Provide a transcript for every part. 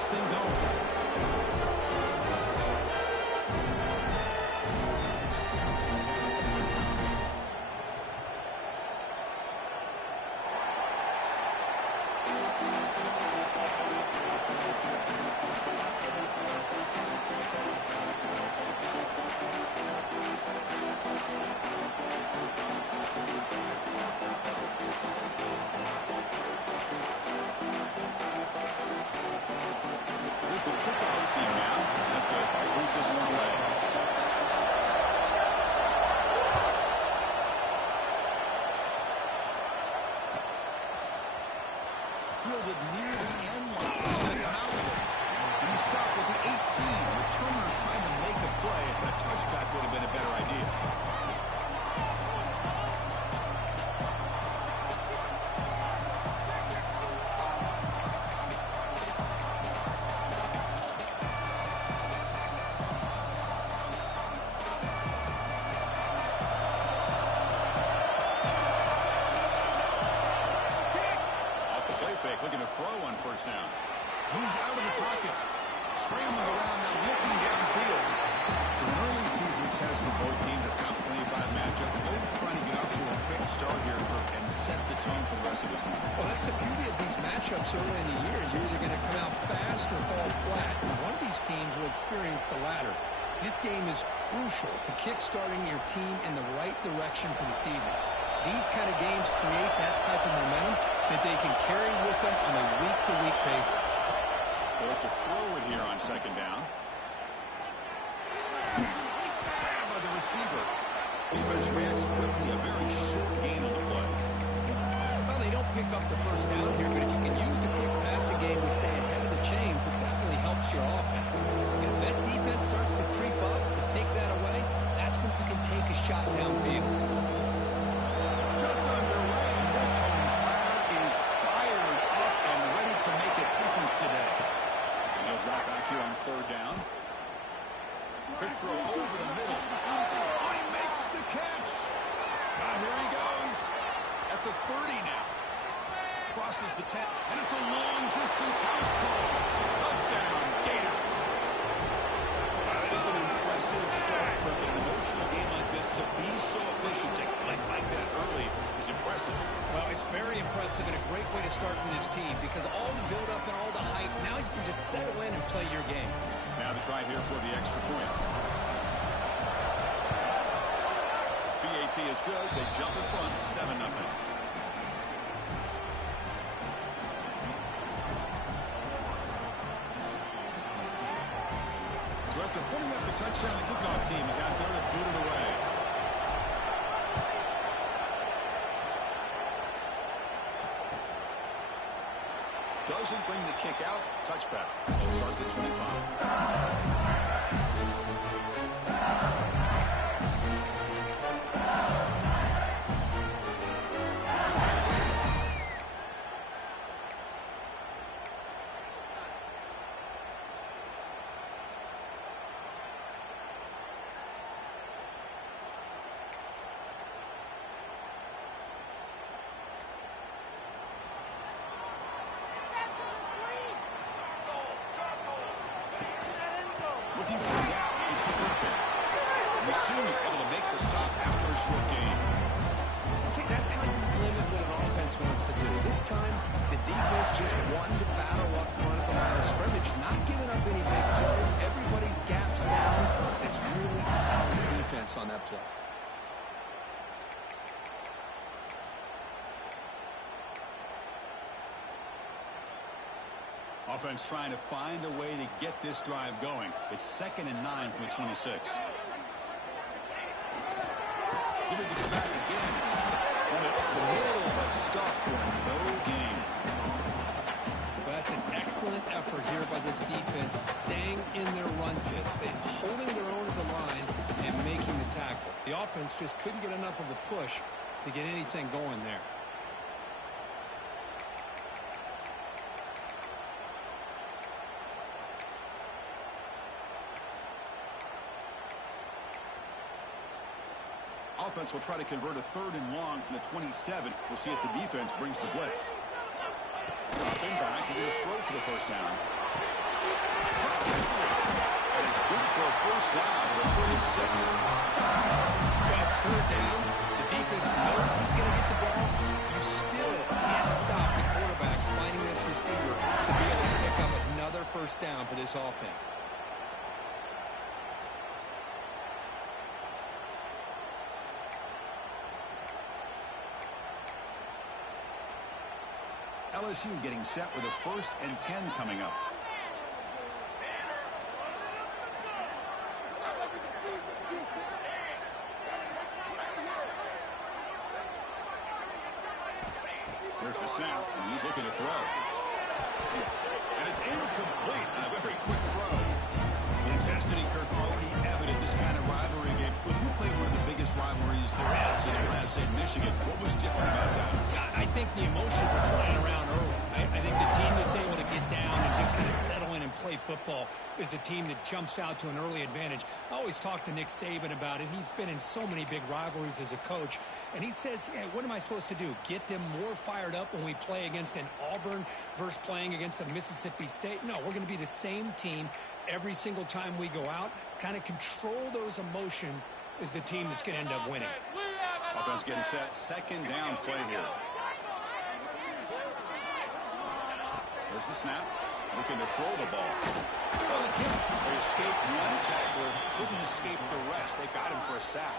this thing going. Here's the kickoff team now, set to move this one away. Fielded near the end line. And he stopped with the 18. Returner trying to make a play, but a touchback would have been a better idea. Looking to throw on first down. Moves out of the pocket. Scrambling around now, looking downfield. So an early season test for both teams, a top 25 matchup. Both trying to get off to a quick start here and set the tone for the rest of this one. Well, that's the beauty of these matchups early in the year. You're either going to come out fast or fall flat. One of these teams will experience the latter. This game is crucial to kick-starting your team in the right direction for the season. These kind of games create that type of momentum that they can carry with them on a week-to-week basis. They'll have to throw it here on second down. By the receiver. Defense reacts quickly. A very short gain on the play. Well, they don't pick up the first down here, but if you can use the quick passing game to stay ahead of the chains, it definitely helps your offense. If that defense starts to creep up and take that away, that's when you can take a shot downfield. Just underway, and this home crowd is fired up and ready to make a difference today. And he'll drop back here on third down. Quick throw over the middle. Oh, he makes the catch. Here he goes. At the 30 now. Crosses the 10, and it's a long-distance house call. Touchdown, Gators. That is an impressive start for an emotional game like this. To be so efficient, to click like that early is impressive. Well, it's very impressive and a great way to start for this team because all the build-up and all the hype, now you can just settle in and play your game. Now the try here for the extra point. BAT is good. They jump in front, 7-0. So after putting up the touchdown, the kickoff team is out there to boot it away. Doesn't bring the kick out. Touchback. They'll start at the 25. Looking for the out is the purpose. Massumi able to make the stop after a short gain. See, that's how you limit what an offense wants to do. This time, the defense just won the battle up front at the line of scrimmage, not giving up any big plays. Everybody's gap sound. It's really sound defense on that play. Offense trying to find a way to get this drive going. It's 2nd and 9 from the 26. Give it to get back again. Run it up the middle, but stuffed for no gain. Well, that's an excellent effort here by this defense, staying in their run fits, holding their own at the line and making the tackle. The offense just couldn't get enough of a push to get anything going there. Offense will try to convert a 3rd and long from the 27. We'll see if the defense brings the blitz. Dropping back and get a throw for the first down. first down to the 36. Well, it's third down. The defense knows he's going to get the ball. You still can't stop the quarterback finding this receiver to be able to pick up another first down for this offense. LSU getting set with a 1st and 10 coming up. Here's the snap, and he's looking to throw. And it's incomplete on a very quick throw. The intensity, Kirk, already evident this kind of rivalry game. With who played one of the biggest rivalries there is in Ohio State, Michigan, what was different about that? I think the emotions are flying around early. I think the team that's able to get down and just kind of settle in and play football is the team that jumps out to an early advantage. I always talk to Nick Saban about it. He's been in so many big rivalries as a coach, and he says, hey, what am I supposed to do? Get them more fired up when we play against an Auburn versus playing against a Mississippi State? No, we're going to be the same team every single time we go out. Kind of control those emotions is the team that's going to end up winning. Offense getting set. 2nd down play here. There's the snap. Looking to throw the ball. Oh, they escaped one tackler. Couldn't escape the rest. They got him for a sack.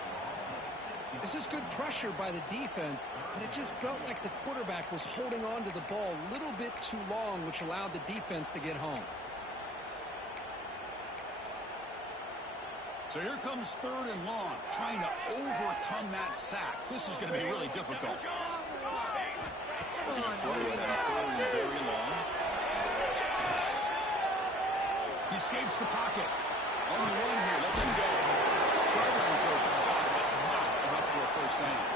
This is good pressure by the defense, but it just felt like the quarterback was holding on to the ball a little bit too long, which allowed the defense to get home. So here comes 3rd and long, trying to overcome that sack. This is going to be really difficult. Looking to throw it on 3rd and very long. He escapes the pocket. On the run here, lets him go. Sideline purpose, but not enough for a first down.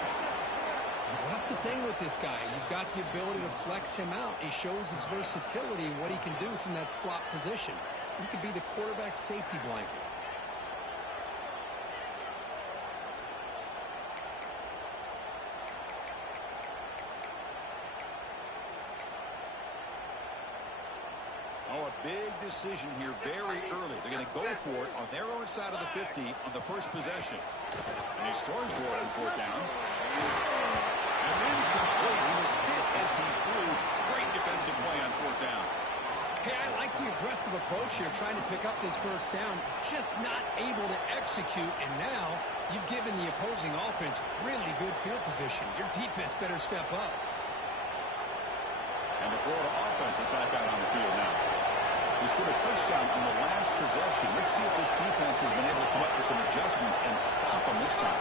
Well, that's the thing with this guy. You've got the ability to flex him out. He shows his versatility and what he can do from that slot position. He could be the quarterback safety blanket. Oh, a big decision here very early. They're going to go for it on their own side of the 50 on the first possession. And he's throwing for it on 4th down. It's incomplete. He was hit as he threw. Great defensive play on 4th down. Hey, I like the aggressive approach here, trying to pick up this first down, just not able to execute. And now you've given the opposing offense really good field position. Your defense better step up. And the Florida offense is back out on the field now. He scored a touchdown on the last possession. Let's see if this defense has been able to come up with some adjustments and stop them this time.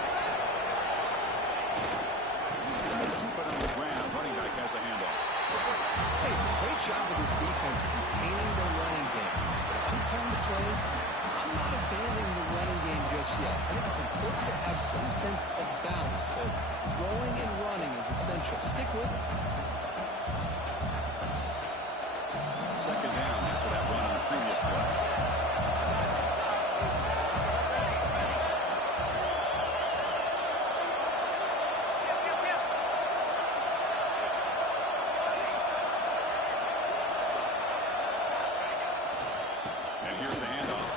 And they keep it on the ground. Running back has the handoff. Hey, it's a great job of this defense containing the running game. But if I'm calling the plays, I'm not abandoning the running game just yet. I think it's important to have some sense of balance. So throwing and running is essential. Stick with it. 2nd down after that run on the previous play. And here's the handoff.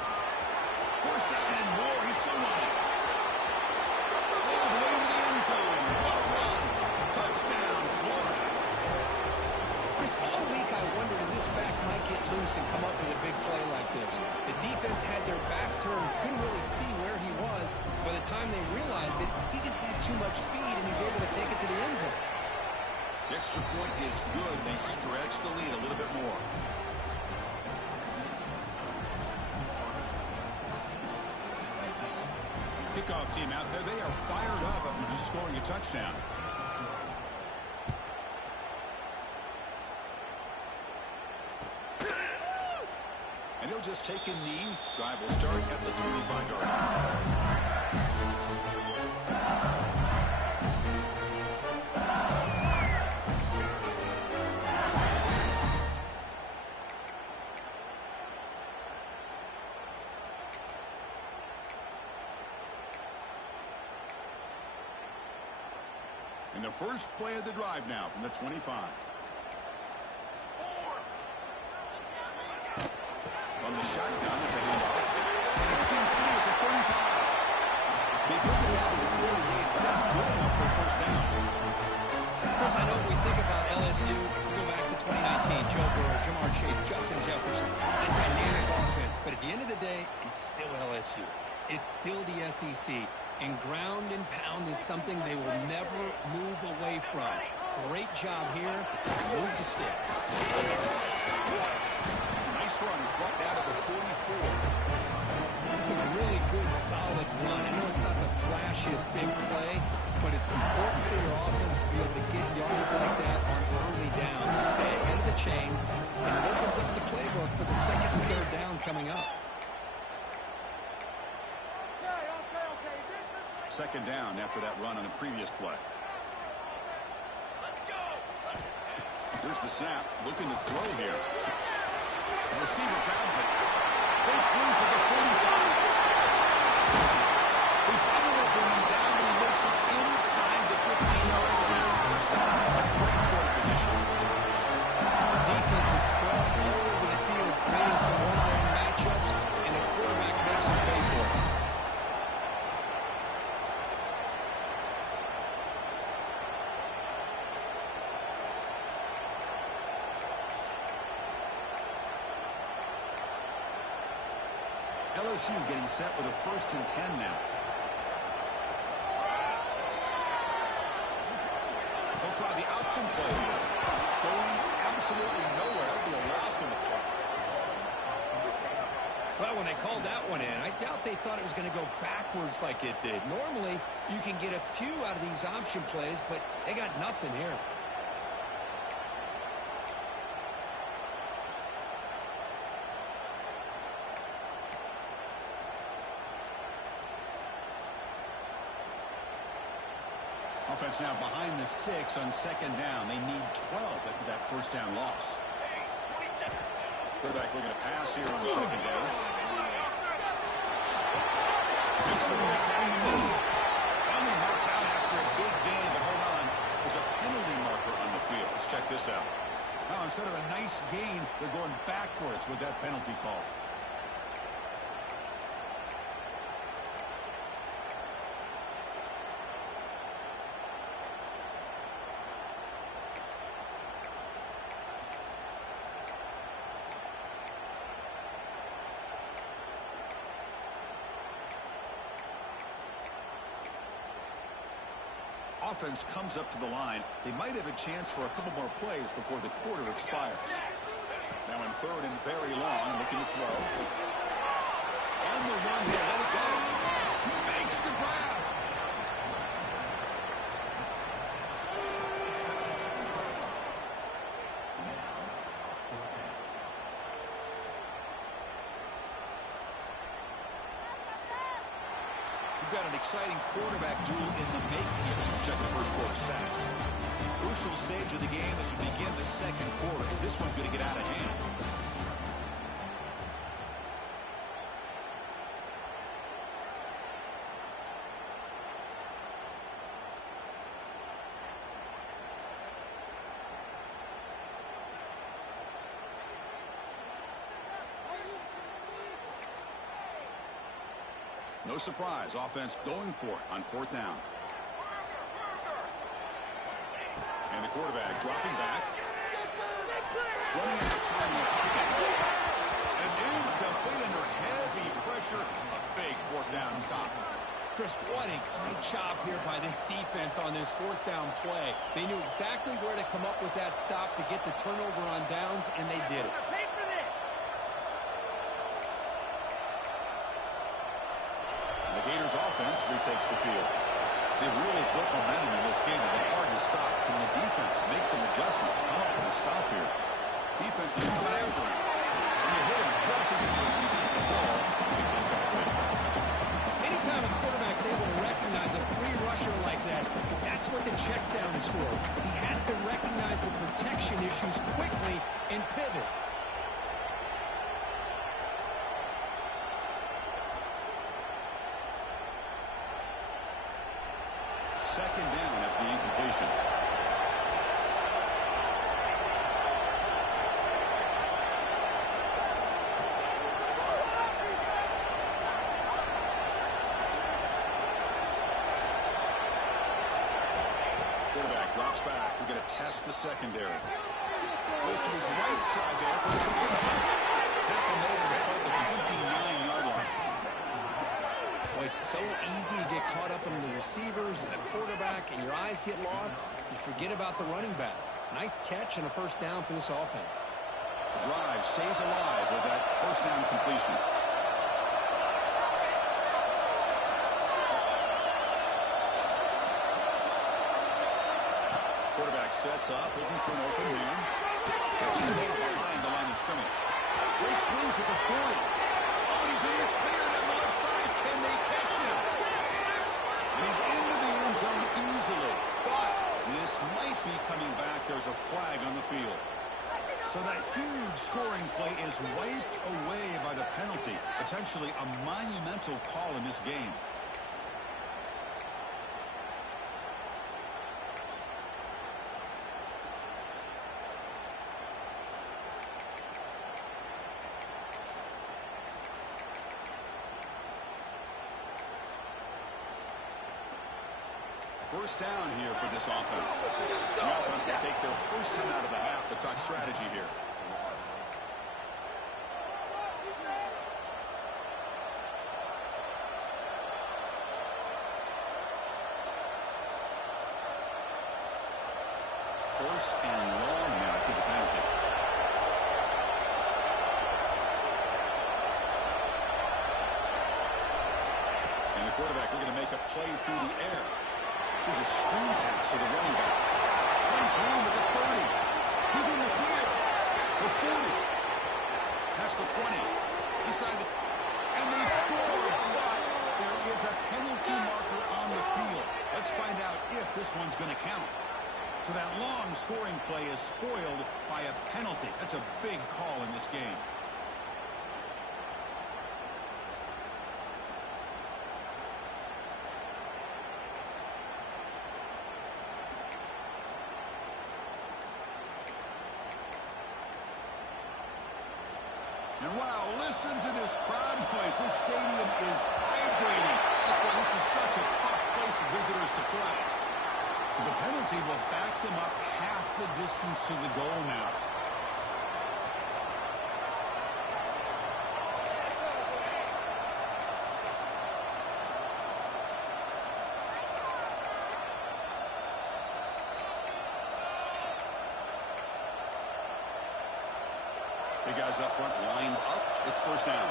1st down and more. He's still running. All the way to the end zone. What a run. Touchdown, Florida. Chris, all week I wondered if this back might get loose and come up with a big play like this. The defense had their back turned, couldn't really see where he was. By the time they realized it, he just had too much speed, and he's able to take it to the end zone. The extra point is good. They stretch the lead a little bit more. Kickoff team out there. They are fired up after just scoring a touchdown. And he'll just take a knee. Drive will start at the 25-yard line. And the first play of the drive now from the 25. On the shotgun, it's a handoff. Looking They bring it down to the 38, but that's good enough for a first down. Chris, I know when we think about LSU, we go back to 2019, Joe Burrow, Jamar Chase, Justin Jefferson, that dynamic offense. But at the end of the day, it's still LSU. It's still the SEC. And ground and pound is something they will never move away from. Great job here. Move the sticks. Nice run. He's brought down to the 44. This is a really good, solid run. I know it's not the flashiest big play, but it's important for your offense to be able to get yards like that on early down to stay ahead of the chains, and it opens up the playbook for the second and third down coming up. Second down after that run on the previous play. Here's the snap. Looking to throw here. The receiver grabs it. Breaks loose at the 45. They finally bring him down, and he makes it inside the 15-yard line. First down. Great scoring position. The defense is spread all over the field, creating some one-on-one matchups, and the quarterback makes them pay for it. LSU getting set with a 1st and 10 now. They'll try the option play here. Going absolutely nowhere. That'll be a loss in the play. Well, when they called that one in, I doubt they thought it was going to go backwards like it did. Normally, you can get a few out of these option plays, but they got nothing here. Offense now behind the sticks on second down. They need 12 after that first down loss. Quarterback looking to pass here on the second down. Makes the route on the move. Finally marked out after a big gain, but hold on. There's a penalty marker on the field. Let's check this out. Now, instead of a nice gain, they're going backwards with that penalty call. Offense comes up to the line. They might have a chance for a couple more plays before the quarter expires. Now in 3rd and very long, looking to throw. On the run here, let it go. He makes the grab. We've got an exciting quarterback duel in the making here. Check the first quarter stats. Crucial stage of the game as we begin the second quarter. Is this one going to get out of hand? No surprise, offense going for it on 4th down. And the quarterback dropping back. Running out of time in the pocket. And it's incomplete under heavy pressure. A big 4th down stop. Chris, what a great job here by this defense on this 4th down play. They knew exactly where to come up with that stop to get the turnover on downs, and they did it. The Gators offense retakes the field. They really built momentum in this game. It's been hard to stop. Can the defense make some adjustments? Come up with a stop here. Defense is coming after him. When you hit him just as he releases the ball, it's incomplete. Anytime a quarterback's able to recognize a free rusher like that, that's what the check down is for. He has to recognize the protection issues quickly and pivot. Second down after the incompletion. drops back. We're going to test the secondary. Goes to his right side there for the completion. Tackle made at about the 29-yard line. Well, it's so easy to get caught up in the receivers and the quarterback, and your eyes get lost. You forget about the running back. Nice catch and a first down for this offense. The drive stays alive with that first down completion. Quarterback sets up, looking for an open man. Catches it behind the line of scrimmage. Breaks loose at the 40. Oh, and he's in the clear down the left side. Can they catch him? And he's into the end zone easily. But this might be coming back. There's a flag on the field. So that huge scoring play is wiped away by the penalty. Potentially a monumental call in this game. First down here for this offense. The offense will take their first time out of the half to talk strategy here. First and long now to the penalty. And the quarterback looking to make a play through the air. Here's a screen pass to the running back. Finds room at the 30. He's in the clear. The 40. Past the 20. Inside the... And they score, but there is a penalty marker on the field. Let's find out if this one's going to count. So that long scoring play is spoiled by a penalty. That's a big call in this game. And wow, listen to this crowd noise. This stadium is vibrating. That's why this is such a tough place for visitors to play. So the penalty will back them up half the distance to the goal now. The guys up front lined up. It's first down.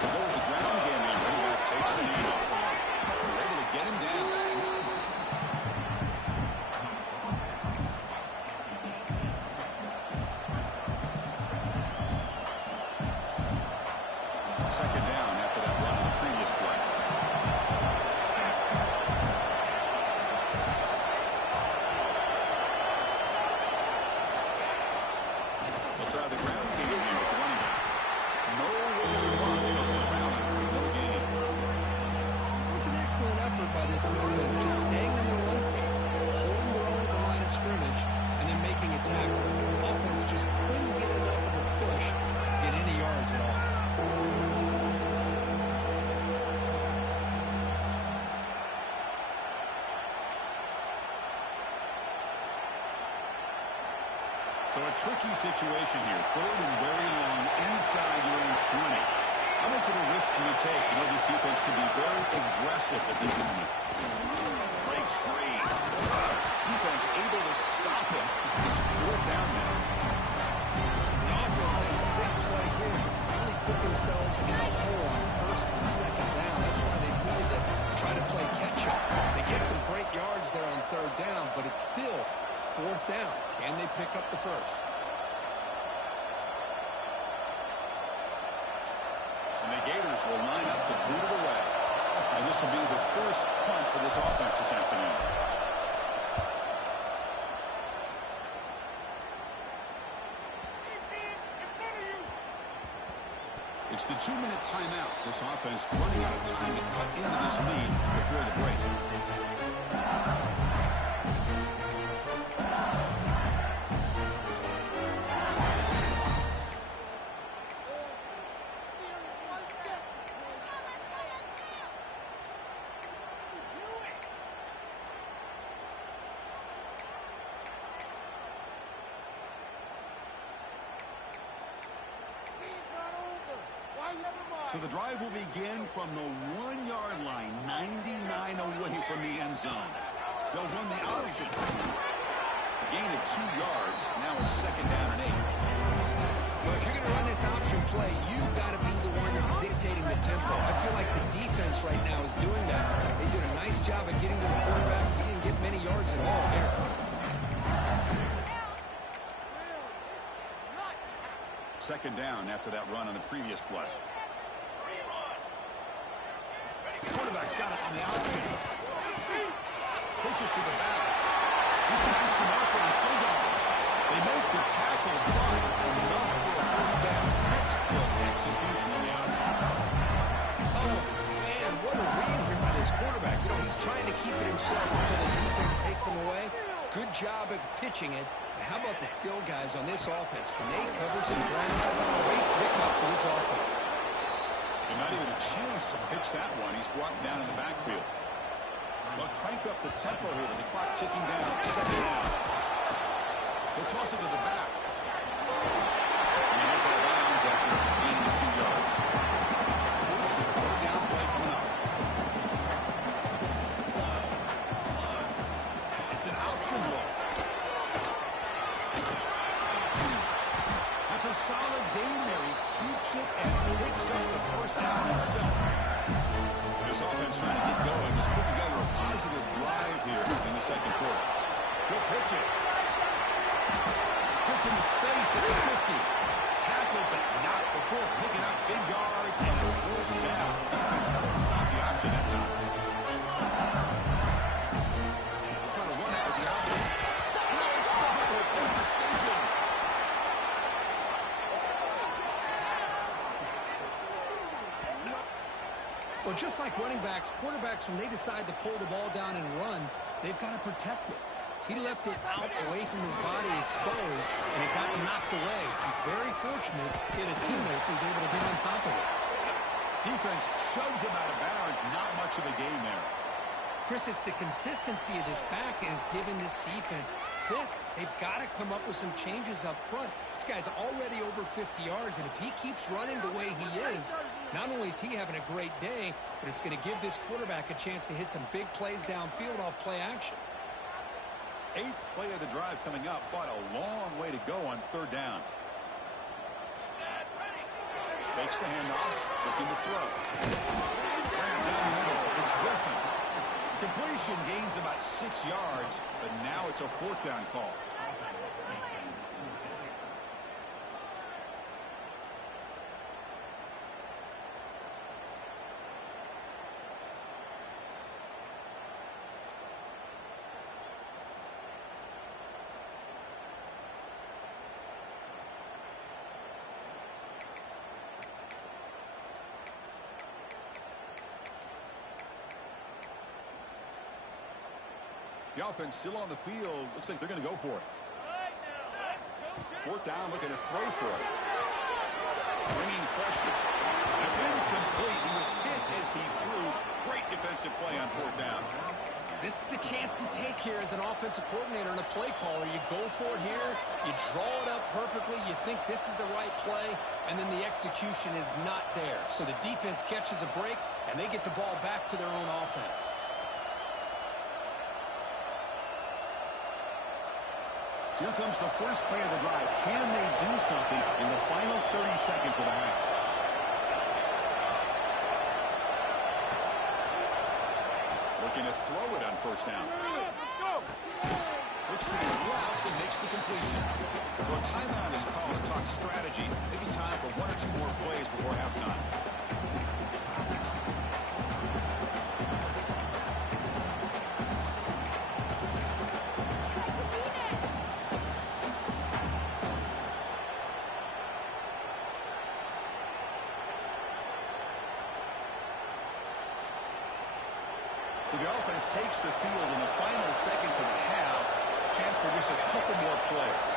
They go with the ground game now. Running back takes the handoff. They're able to get him down. Second down after that run on the previous play. Try the ground game here with the running back. No run goes around him for no gain. It was an excellent effort by this defense, just staying in their run face, holding their own at the line of scrimmage, and then making a tackle. The offense just couldn't get enough of a push to get any yards at all. So a tricky situation here. Third and very long inside your own 20. How much of a risk do you take? You know, this defense could be very aggressive at this moment. Breaks free. Defense able to stop him. He's fourth down now. The offense has a big play here. Really put themselves in a hole on first and second down. That's why they needed to try to play catch-up. They get some great yards there on third down, but it's still fourth down. Can they pick up the first? And the Gators will line up to boot it away. And this will be the first punt for this offense this afternoon. It's the 2-minute timeout. This offense running out of time to cut into this lead before the break. So the drive will begin from the 1-yard line, 99 away from the end zone. They'll run the option. A gain of 2 yards. Now it's 2nd down and 8. Well, if you're going to run this option play, you've got to be the one that's dictating the tempo. I feel like the defense right now is doing that. They did a nice job of getting to the quarterback. He didn't get many yards at all here. Second down after that run on the previous play. Quarterback's got it on the option. Pitches to the back. He's passing off with his single. They make the tackle, but enough for a first down. Textbook execution on the option. Oh, man, what a read here by this quarterback. You know, he's trying to keep it himself until the defense takes him away. Good job at pitching it. How about the skill guys on this offense? Can they cover some ground? Great pickup for this offense. And not even a chance to pitch that one. He's brought down in the backfield. They'll crank up the tempo here with the clock ticking down at 2nd down. They'll toss it to the back. And he heads out of bounds after gaining a few yards. Crucial 3rd down play coming up. It's an option look. That's a solid gain there. He keeps it and picks up the first down himself. This offense trying to get going is putting together a positive drive here in the 2nd quarter. Good pitching. Gets into space at the 50. Tackled, but not before picking up big yards and a first down. Defense couldn't stop the option that time. Trying to run it with the option. Nice fumble, good decision. Well, just like running backs, quarterbacks, when they decide to pull the ball down and run, they've got to protect it. He left it out away from his body exposed, and it got knocked away. He's very fortunate he had a teammate who was able to get on top of it. Defense shoves him out of bounds. Not much of a gain there. Chris, it's the consistency of this back is giving this defense fits. They've got to come up with some changes up front. This guy's already over 50 yards, and if he keeps running the way he is, not only is he having a great day, but it's going to give this quarterback a chance to hit some big plays downfield off play action. 8th play of the drive coming up, but a long way to go on 3rd down. Takes the handoff, looking to throw. Down the middle, it's Griffin. Completion gains about 6 yards, but now it's a 4th down call. The offense still on the field. Looks like they're going to go for it. 4th down, looking to throw for it. Bringing pressure. It's incomplete. He was hit as he threw. Great defensive play on 4th down. This is the chance you take here as an offensive coordinator and a play caller. You go for it here. You draw it up perfectly. You think this is the right play, and then the execution is not there. So the defense catches a break, and they get the ball back to their own offense. Here comes the first play of the drive. Can they do something in the final 30 seconds of the half? Looking to throw it on 1st down. Looks to his left and makes the completion. So a timeout is called to talk strategy. Maybe time for 1 or 2 more plays before halftime. So the offense takes the field in the final seconds of the half. Chance for just a couple more plays.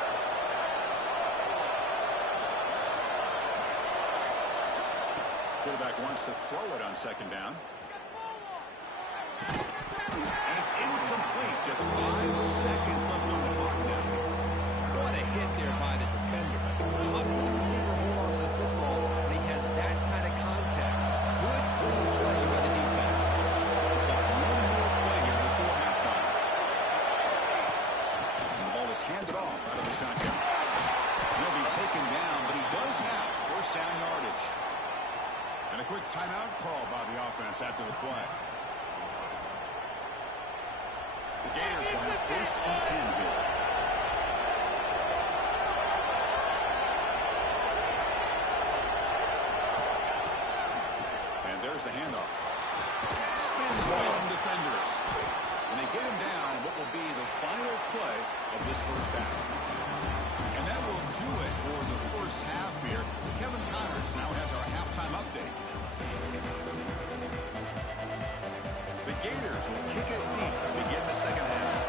Quarterback wants to throw it on 2nd down. And it's incomplete. Just 5 seconds left on the clock now. What a hit there by the defender. Tough for the receiver to hold on to the football when he has that kind of contact. And a quick timeout call by the offense after the play. The Gators will have 1st and 10 here. And there's the handoff. Spins away from defenders. And they get him down what will be the final play of this first half. And that will do it for the first half here. Kevin Connors now has our halftime update. The Gators will kick it deep to begin the second half.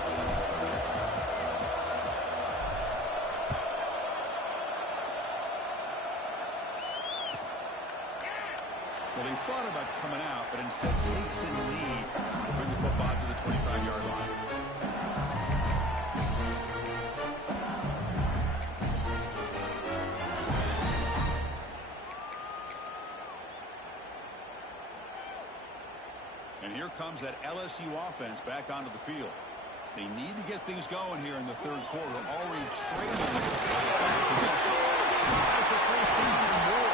Well, he thought about coming out, but instead takes a knee to bring the football to the 25-yard line. And here comes that LSU offense back onto the field. They need to get things going here in the third quarter. Already trailing possessions. Has the first down and more.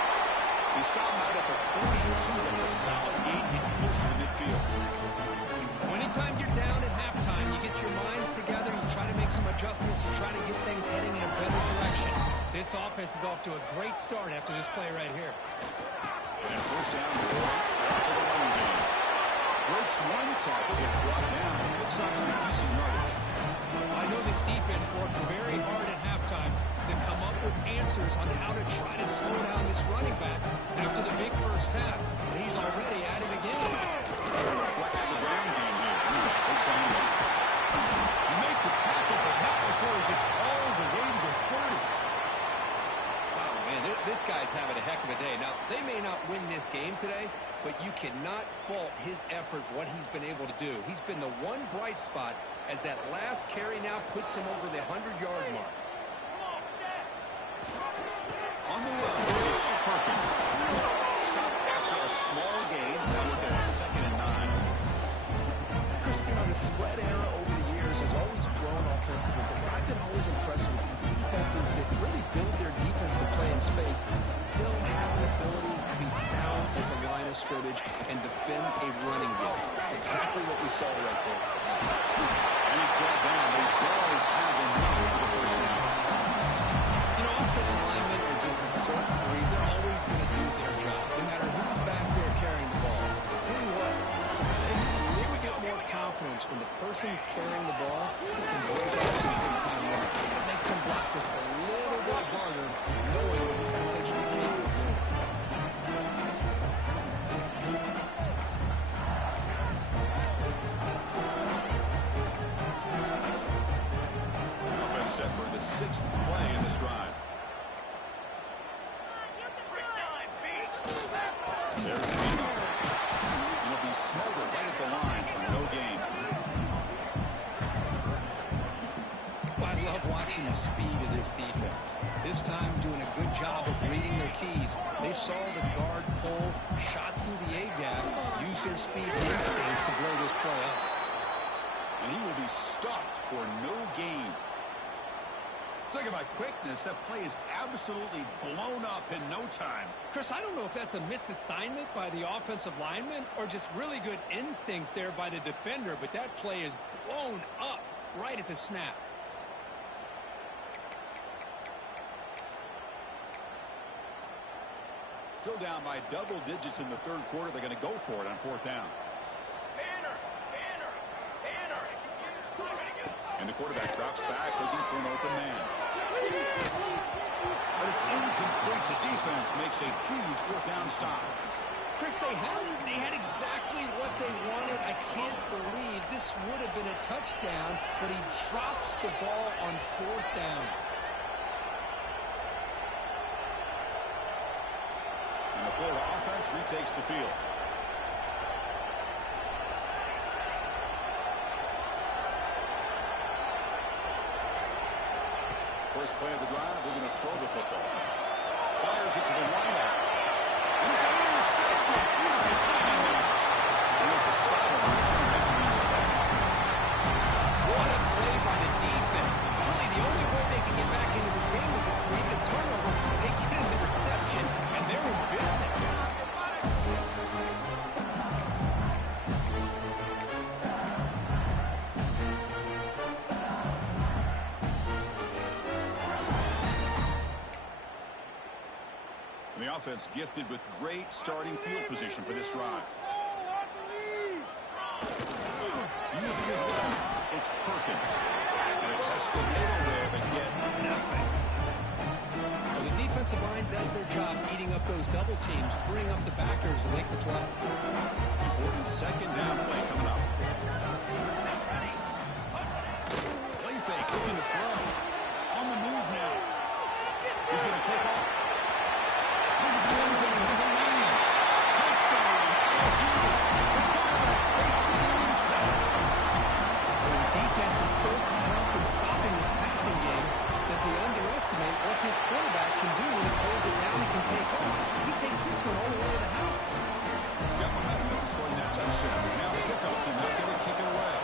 He stopped out at the 42. That's a solid gain, getting closer to midfield. Anytime you're down at halftime, you get your minds together, you try to make some adjustments, you try to get things heading in a better direction. This offense is off to a great start after this play right here. And first down, right to the running game. Breaks one tackle, gets brought down, and picks up some decent yardage. I know this defense worked very hard at halftime to come up with answers on how to try to slow down this running back after the big first half. And he's already at it again. Flex the ground game here. Takes on the You make the tackle, but not before he gets all the way to the 30. Wow, man, this guy's having a heck of a day. Now, they may not win this game today, but you cannot fault his effort, what he's been able to do. He's been the one bright spot as that last carry now puts him over the 100-yard mark. On the run, it's Perkins. Stop after a small gain. Now look at 2nd and 9. Chris, you know, the spread era over the years has always grown offensively, but I've been always impressed with defenses that really build their defense to play in space, still have an ability to be sound at the line of scrimmage and defend a running game. It's exactly what we saw right there. And he's brought down, but he does have a knee for the first down. You know, offensive linemen are just a certain breed. They're always going to do their job, no matter who's back there carrying the ball. I'll tell you what, they would get more confidence when the person that's carrying the ball can break off some big-time runs. It makes them block just a little bit harder, knowing what he's potentially capable of doing. Offense set for the 6th play in this drive. There's the handoff. And it'll be smothered right at the line for no gain. I love watching the speed of this defense. This time doing a good job of reading their keys. They saw the guard pull, shot through the A-gap, use their speed and instincts to blow this play up. And he will be stuffed for no gain. Talking about quickness, that play is absolutely blown up in no time. Chris, I don't know if that's a misassignment by the offensive lineman or just really good instincts there by the defender, but that play is blown up right at the snap. Still down by double digits in the third quarter. They're going to go for it on 4th down. And the quarterback drops back looking for an open man. But it's incomplete. The defense makes a huge 4th down stop. Chris, they had exactly what they wanted. I can't believe this would have been a touchdown, but he drops the ball on 4th down. And the Florida offense retakes the field. First play of the drive, they're going to throw the football. Fires it to the wideout. And it's intercepted. Beautiful timing there. And it's a solid return after the interception. What a play by the defense. Really, the only way they can get back into this game is to create a turnover. They get an interception, and they're in business. The offense gifted with great starting field position for this drive. Using his legs, it's Perkins. And it tests the middle there, but yet nothing. Well, the defensive line does their job eating up those double teams, freeing up the backers to make the play. Important second down play coming up. Play fake, looking to throw. On the move now. He's going to take off. Look at the end zone. He's a man. Touchdown, LSU. The quarterback takes it in himself. The defense is so caught up in stopping this passing game that they underestimate what this quarterback can do when he pulls it down and can take off. He takes this one all the way to the house. Got momentum after scoring that touchdown. Now the kickoff team not going to kick it away.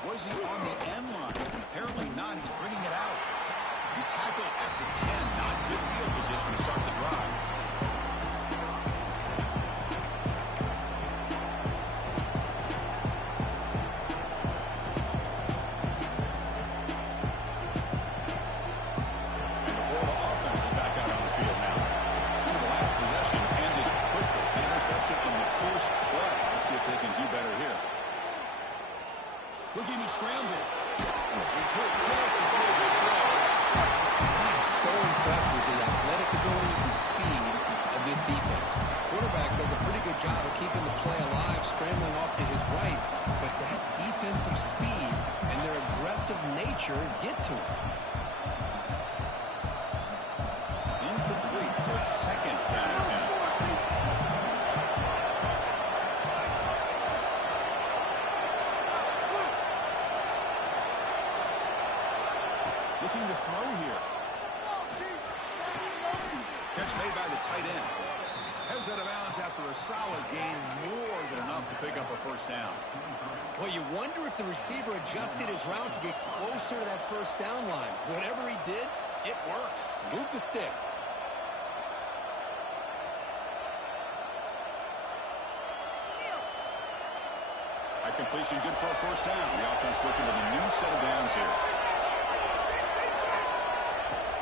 Was he on the end line? Apparently not. He's bringing it out. He's tackled at the 10. Not good field position to start the drive. And the Florida offense is back out on the field now. The last possession ended quickly. The interception on the first play. Let's see if they can do better here. Looking to scramble. He's hit just before the throw. I'm so impressed with the athletic ability and speed of this defense. Quarterback does a pretty good job of keeping the play alive, scrambling off to his right, but that defensive speed and their aggressive nature get to him. Incomplete, so it's second down and 10. Looking to throw here. Catch made by the tight end. Heads out of bounds after a solid gain, more than enough to pick up a first down. Well, you wonder if the receiver adjusted his route to get closer to that first down line. Whatever he did, it works. Move the sticks. That completion good for a first down. The offense working with a new set of downs here.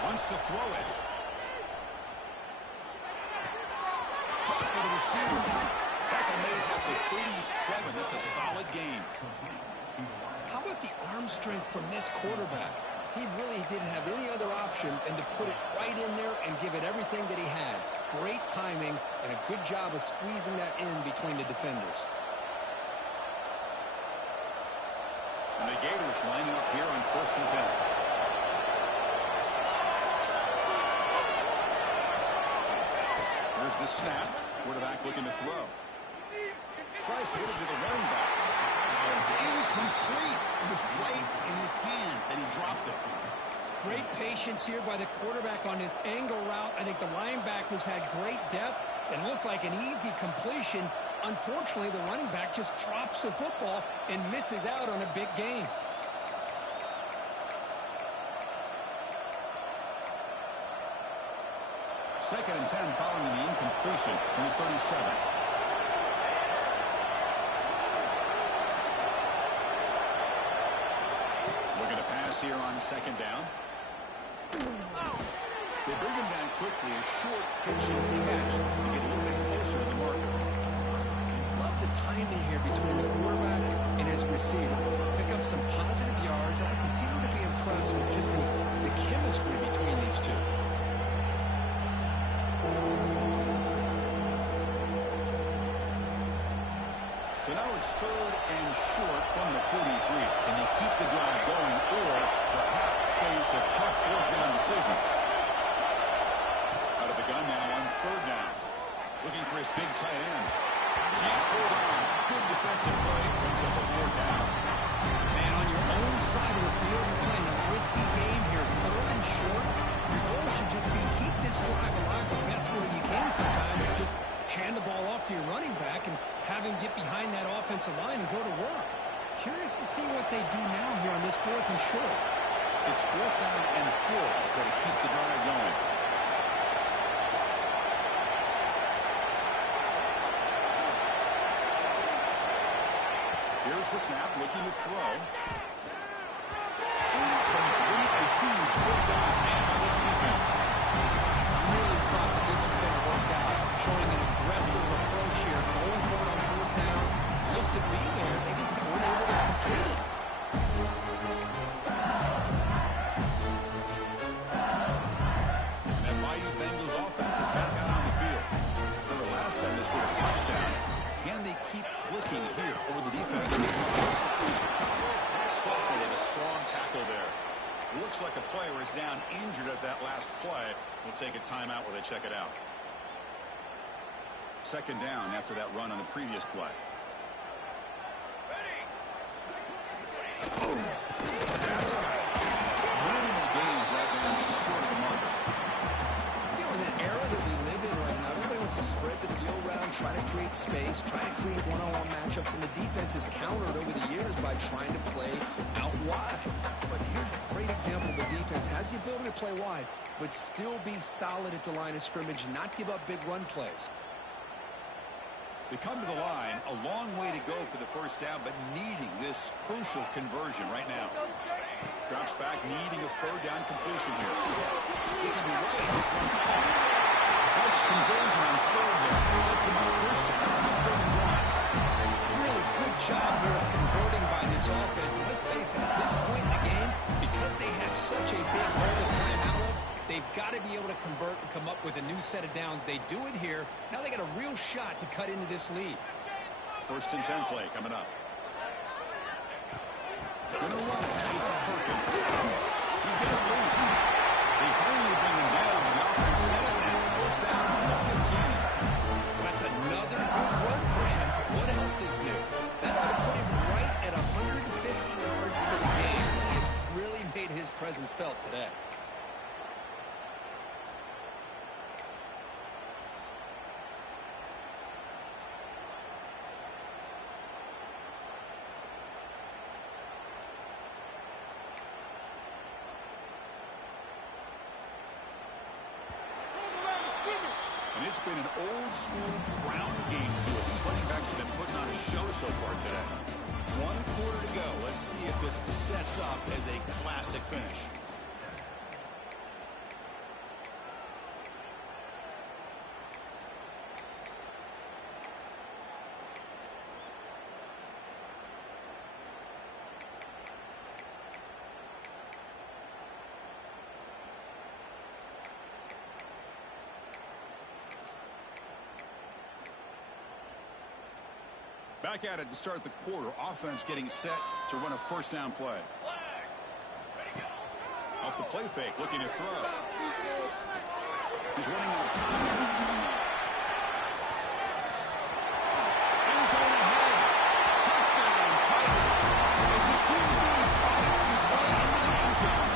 Wants to throw it. Caught for the receiver. Tackle made at the 37. That's a solid gain. How about the arm strength from this quarterback? He really didn't have any other option than to put it right in there and give it everything that he had. Great timing and a good job of squeezing that in between the defenders. And the Gators lining up here on 1st and 10. There's the snap. Quarterback looking to throw. Tries to get it to the running back. It's incomplete. It was right in his hands, and he dropped it. Great patience here by the quarterback on this angle route. I think the linebackers had great depth. It looked like an easy completion. Unfortunately, the running back just drops the football and misses out on a big gain. Second and 10 following the incompletion from the 37. Looking to pass here on second down. They bring him down quickly, a short pitch and catch to get a little bit closer to the marker. Love the timing here between the quarterback and his receiver. Pick up some positive yards, and I continue to be impressed with just the chemistry between these two. So now it's third and short from the 43. Can they keep the drive going or perhaps face a tough fourth down decision? Out of the gun now on third down. Looking for his big tight end. Can't hold on. Good defensive play. Brings up a fourth down. Man, on your own side of the field, you're playing a risky game here. Third and short. Your goal should just be keep this drive alive the best way you can sometimes. Just hand the ball off to your running back and have him get behind that offensive line and go to work. Curious to see what they do now here on this fourth and short. It's fourth down and 4 to try to keep the drive going. Here's the snap, looking to throw. We'll take a timeout while they check it out. Second down after that run on the previous play. That's got it. Minimal gain right now, short of the marker. You know, in the era that we live in right now, everybody wants to spread the field around, try to create space, try to create one-on-one matchups, and the defense has countered over the years by trying to play out wide. But here's a great example. The defense has the ability to play wide, but still be solid at the line of scrimmage, not give up big run plays. They come to the line, a long way to go for the first down, but needing this crucial conversion right now. Drops back, needing a third down completion here. He can be right in this one caught. Clutch conversion on third there. Sets him up first down on the 31. Really good job here of converting by this offense. And let's face it, at this point in the game, because they have such a big hole to climb out of, they've got to be able to convert and come up with a new set of downs. They do it here. Now they got a real shot to cut into this lead. First and 10 play coming up. Gonna run it. It's Perkins. He gets loose. They finally bring him down. The offense set it and it goes down from the 15. That's another good run for him. What else is new? That ought to put him right at 150 yards for the game. He's really made his presence felt today. And it's been an old-school ground game duel. These running backs have been putting on a show so far today. 1 quarter to go. Let's see if this sets up as a classic finish. Back at it to start the quarter. Offense getting set to run a first down play. Off the play fake, looking to throw. He's running out of time. End zone ahead. Touchdown, Tigers. As the QB fights his way into the end zone.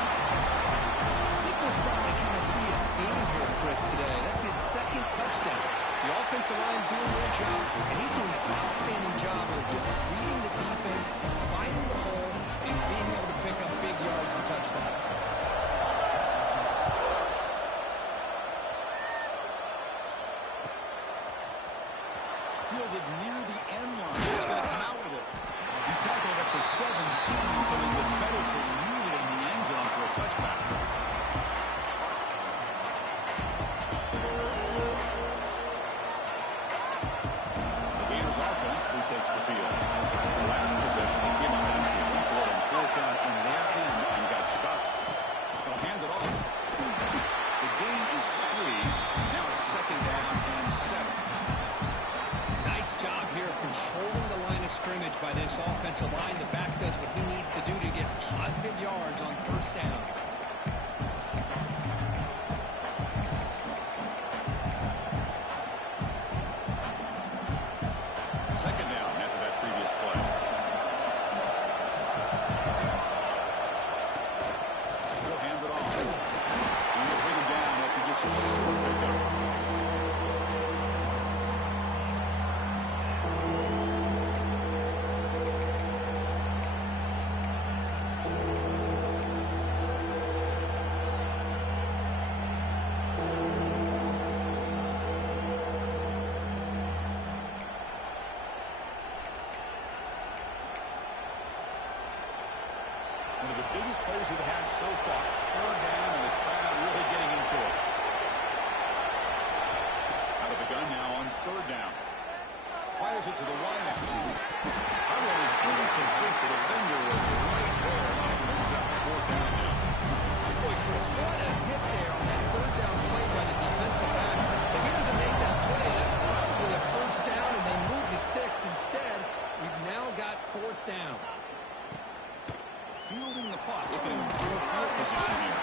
I think we're starting to kind of see a theme here, Chris, today. That's his second touchdown. The offensive line doing their job, and he's doing an outstanding job of just reading the defense, finding the hole, and being able to pick up big yards and touchdowns. Fielded near the end line. He's going to come out with it. He's tackled at the 17, so they look better to leave it in the end zone for a touchback. Offense retakes the field. The last possession, they came up empty. He fought on fourth down in their end and got stopped. They'll hand it off. The gain is 3. Now it's second down and 7. Nice job here of controlling the line of scrimmage by this offensive line. The back does what he needs to do to get positive yards on first down. Second down after that previous play. He'll hand it off. And he'll bring him down after just a short pickup. One of the biggest plays we've had so far. Third down and the crowd really getting into it. Out of the gun now on third down. Fires it to the wide. That one is incomplete. The defender was right there. And it brings up fourth down now. Boy, Chris, what a hit there on that third down play by the defensive back. If he doesn't make that play, that's probably a first down, and they move the sticks. Instead, we've now got fourth down. Fielding the puck, looking to improve field position here.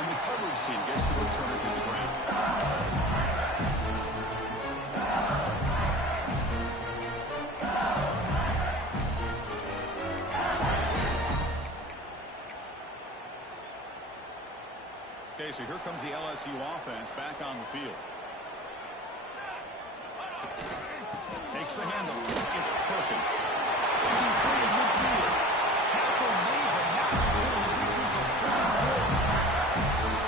And the coverage seam gets the returner to the ground. Okay, so here comes the LSU offense back on the field. Takes the handle. It's Perkins. Looking free in midfield. Tackle made, but not before he reaches the 44.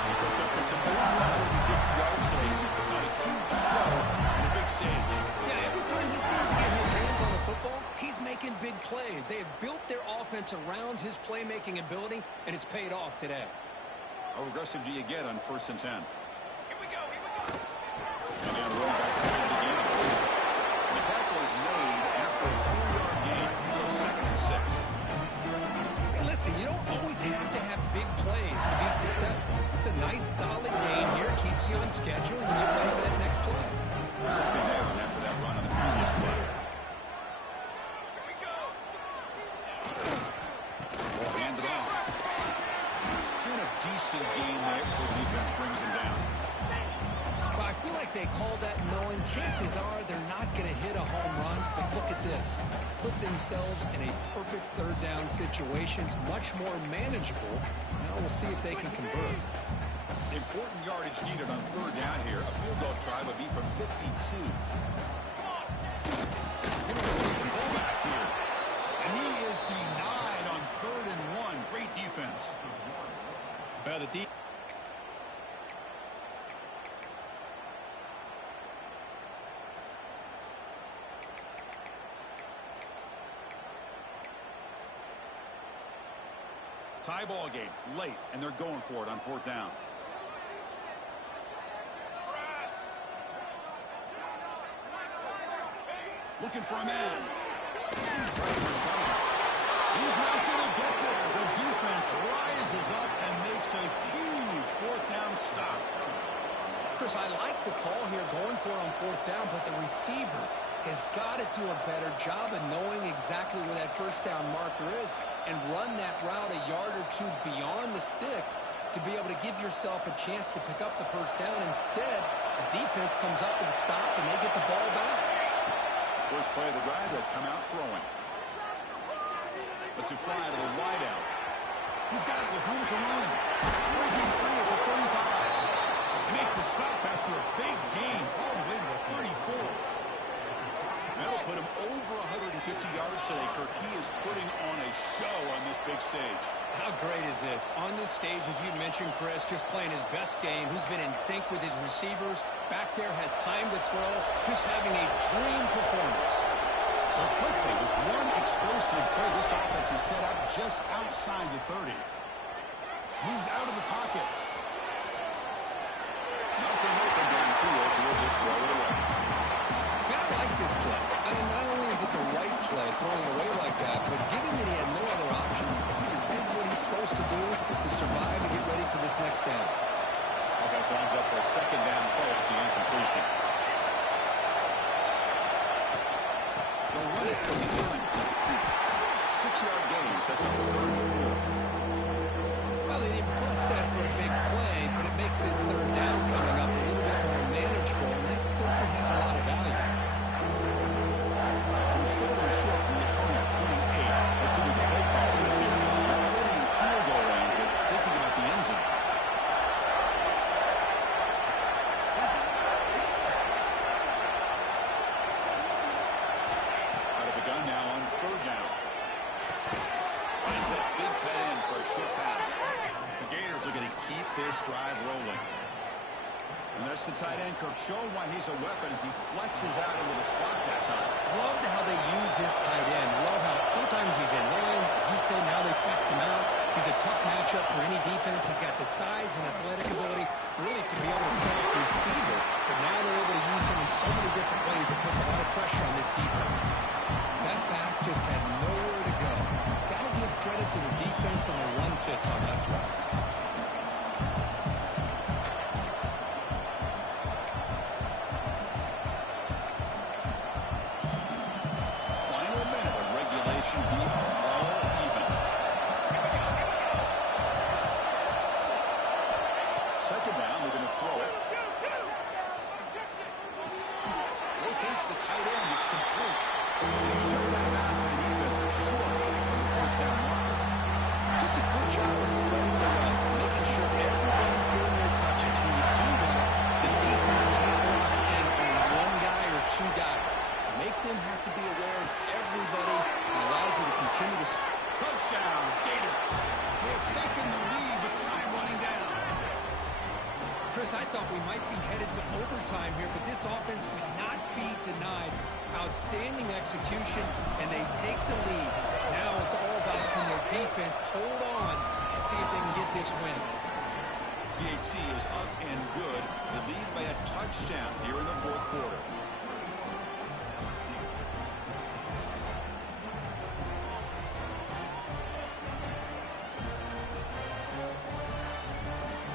He cooked up for over 150 yards today. He just put on a huge show on a big stage. Yeah, every time he seems to get his hands on the football, he's making big plays. They have built their offense around his playmaking ability, and it's paid off today. How aggressive do you get on 1st and 10? Here we go, here we go. And now running back stand again. The tackle is made after a 4-yard gain, so 2nd and 6. Hey, listen, you don't always have to have big plays to be successful. It's a nice, solid game here. Keeps you on schedule, and you get ready for that next play. 2nd down after that run on the previous play. Here we go. Ball handed off. And a decent gain there before the defense brings him down. Well, I feel like they called that knowing chances are they're not going to hit a home run. But look at this. Put themselves in a perfect 3rd down situation. It's much more manageable. Now we'll see if they can convert. Important yardage needed on 3rd down here. A field goal try would be from 52. Fullback here. And he is denied on 3rd and 1. Great defense. The deep. Tie ball game late, and they're going for it on 4th down. Looking for a man. Pressure's coming. He's not going to get there. The defense rises up and makes a huge 4th down stop. Chris, I like the call here going for it on 4th down, but the receiver has got to do a better job of knowing exactly where that 1st down marker is and run that route a yard or 2 beyond the sticks to be able to give yourself a chance to pick up the 1st down. Instead, the defense comes up with a stop and they get the ball back. First play of the drive, they'll come out throwing. Let's him fly to the wide out. He's got it with room to run. Breaking free at the 35. They make the stop after a big gain all the way to the 34. That'll put him over 150 yards today, Kirk. He is putting on a show on this big stage. How great is this? On this stage, as you mentioned, Chris, just playing his best game. He's been in sync with his receivers. Back there, has time to throw. Just having a dream performance. So quickly, with one explosive play, this offense is set up just outside the 30. Moves out of the pocket. Nothing open downfield, so we'll just throw it away. I like this play. I mean, not only is it the right play, throwing away like that, but given that he had no other option, he just did what he's supposed to do to survive and get ready for this next down. Offense lines up for a 2nd down play at the incompletion. They'll run it from the gun. 6-yard gain sets up the 3rd and 4. Well, they didn't bust that for a big play, but it makes this 3rd down coming up a little bit more manageable, and that simply has a lot of value. It's 3rd and short from the opponent's 28. Let's see what the play call is here. Recording field goal range, but thinking about the end zone. Out of the gun now on 3rd down. Finds that big tight end for a short pass. The Gators are going to keep this drive rolling. And that's the tight end, Kirk, showing why he's a weapon as he flexes out into the slot that time. Love how they use his tight end. Love how sometimes he's in line. As you say, now they flex him out. He's a tough matchup for any defense. He's got the size and athletic ability really to be able to play receiver. But now they're able to use him in so many different ways. It puts a lot of pressure on this defense. That back just had nowhere to go. Got to give credit to the defense and the run fits on that play. job of spreading the wealth, making sure everybody's getting their touches. When you do that, the defense can't lock in on one guy or two guys. Make them have to be aware of everybody and allows you to continue to... Touchdown, Gators. They have taken the lead, but time running down. Chris, I thought we might be headed to overtime here, but this offense would not be denied. Outstanding execution, and they take the lead. Now it's all about can their defense hold on and see if they can get this win. PAT is up and good. The lead by a touchdown here in the fourth quarter.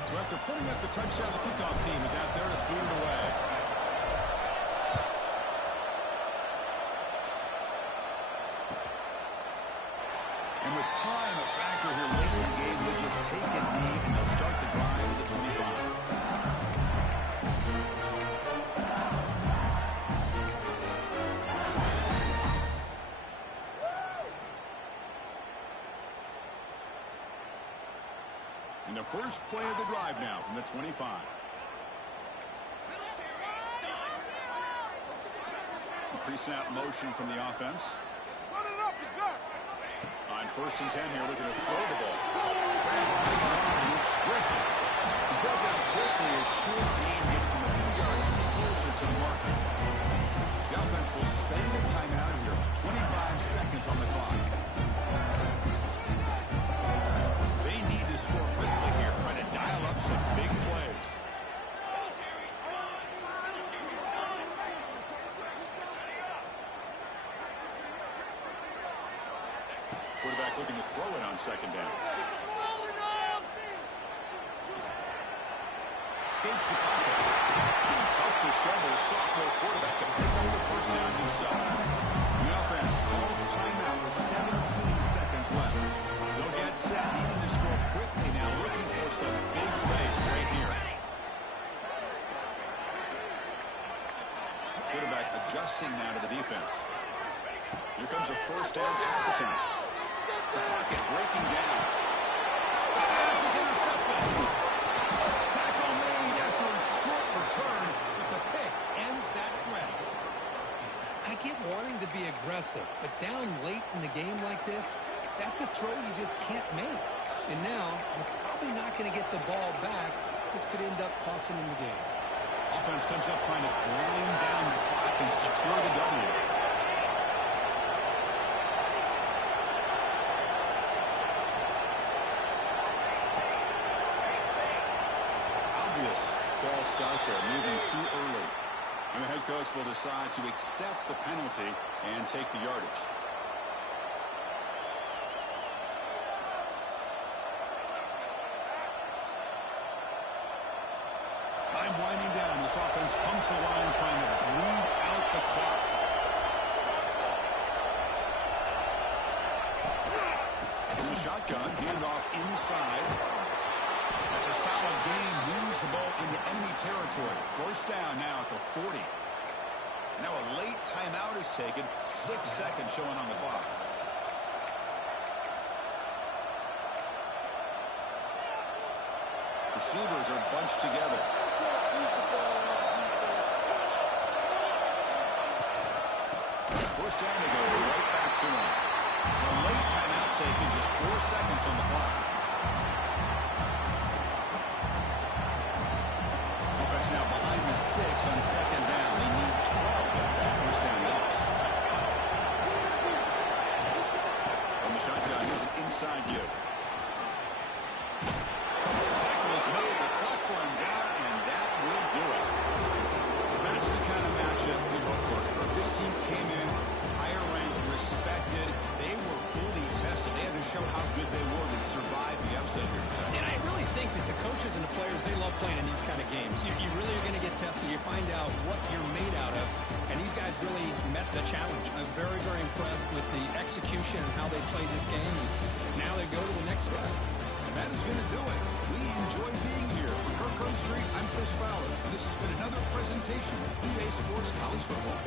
So after putting up the touchdown, the kickoff team is out there to boot it away. And with time a factor here late in the game, they'll just take a knee and they'll start the drive at the 25. And the first play of the drive now from the 25. Pre-snap motion from the offense. Run it up, you got. On 1st and 10 here, looking to throw the ball. It's Griffin. He's brought down quickly as short game gets them a few yards closer to the marker. The offense will spend the timeout here. 25 seconds on the clock. They need to score quickly here, trying to dial up some big plays. Quarterback looking to throw it on 2nd down. Escapes the pocket. Tough to shovel a sophomore quarterback to pick up the first down himself. The offense calls timeout with 17 seconds left. They'll get set, needing to score quickly now, looking for some big plays right here. Quarterback adjusting now to the defense. Here comes a first down pass attempt. The pocket breaking down. The pass is intercepted. Tackle made after a short return, but the pick ends that threat. I get wanting to be aggressive, but down late in the game like this, that's a throw you just can't make. And now, you're probably not going to get the ball back. This could end up costing them the game. Offense comes up trying to grind down the clock and secure the W. False start there, moving too early. And the head coach will decide to accept the penalty and take the yardage. Time winding down. This offense comes to the line trying to bleed out the clock. From the shotgun, handoff inside. That's a solid gain, moves the ball into enemy territory. First down now at the 40. Now a late timeout is taken. 6 seconds showing on the clock. Receivers are bunched together. First down, they go right back to him. A late timeout taken, just 4 seconds on the clock. Now behind the sticks on 2nd down. They need 12 at that first down loss. From the shotgun, here's an inside give. Tackle is made, the clock runs out, and that will do it. That's the kind of matchup we hope for. This team came in higher ranked, respected. They were fully tested. They had to show how good they were to survive the upset here today. And I really think that the coaches and the players, they love playing in these kind of games. You really are going to get tested. You find out what you're made out of. And these guys really met the challenge. I'm very, very impressed with the execution and how they played this game. And now they go to the next step. And that is going to do it. We enjoy being here. For Kirk Herbstreit, I'm Chris Fowler. This has been another presentation of EA Sports College Football.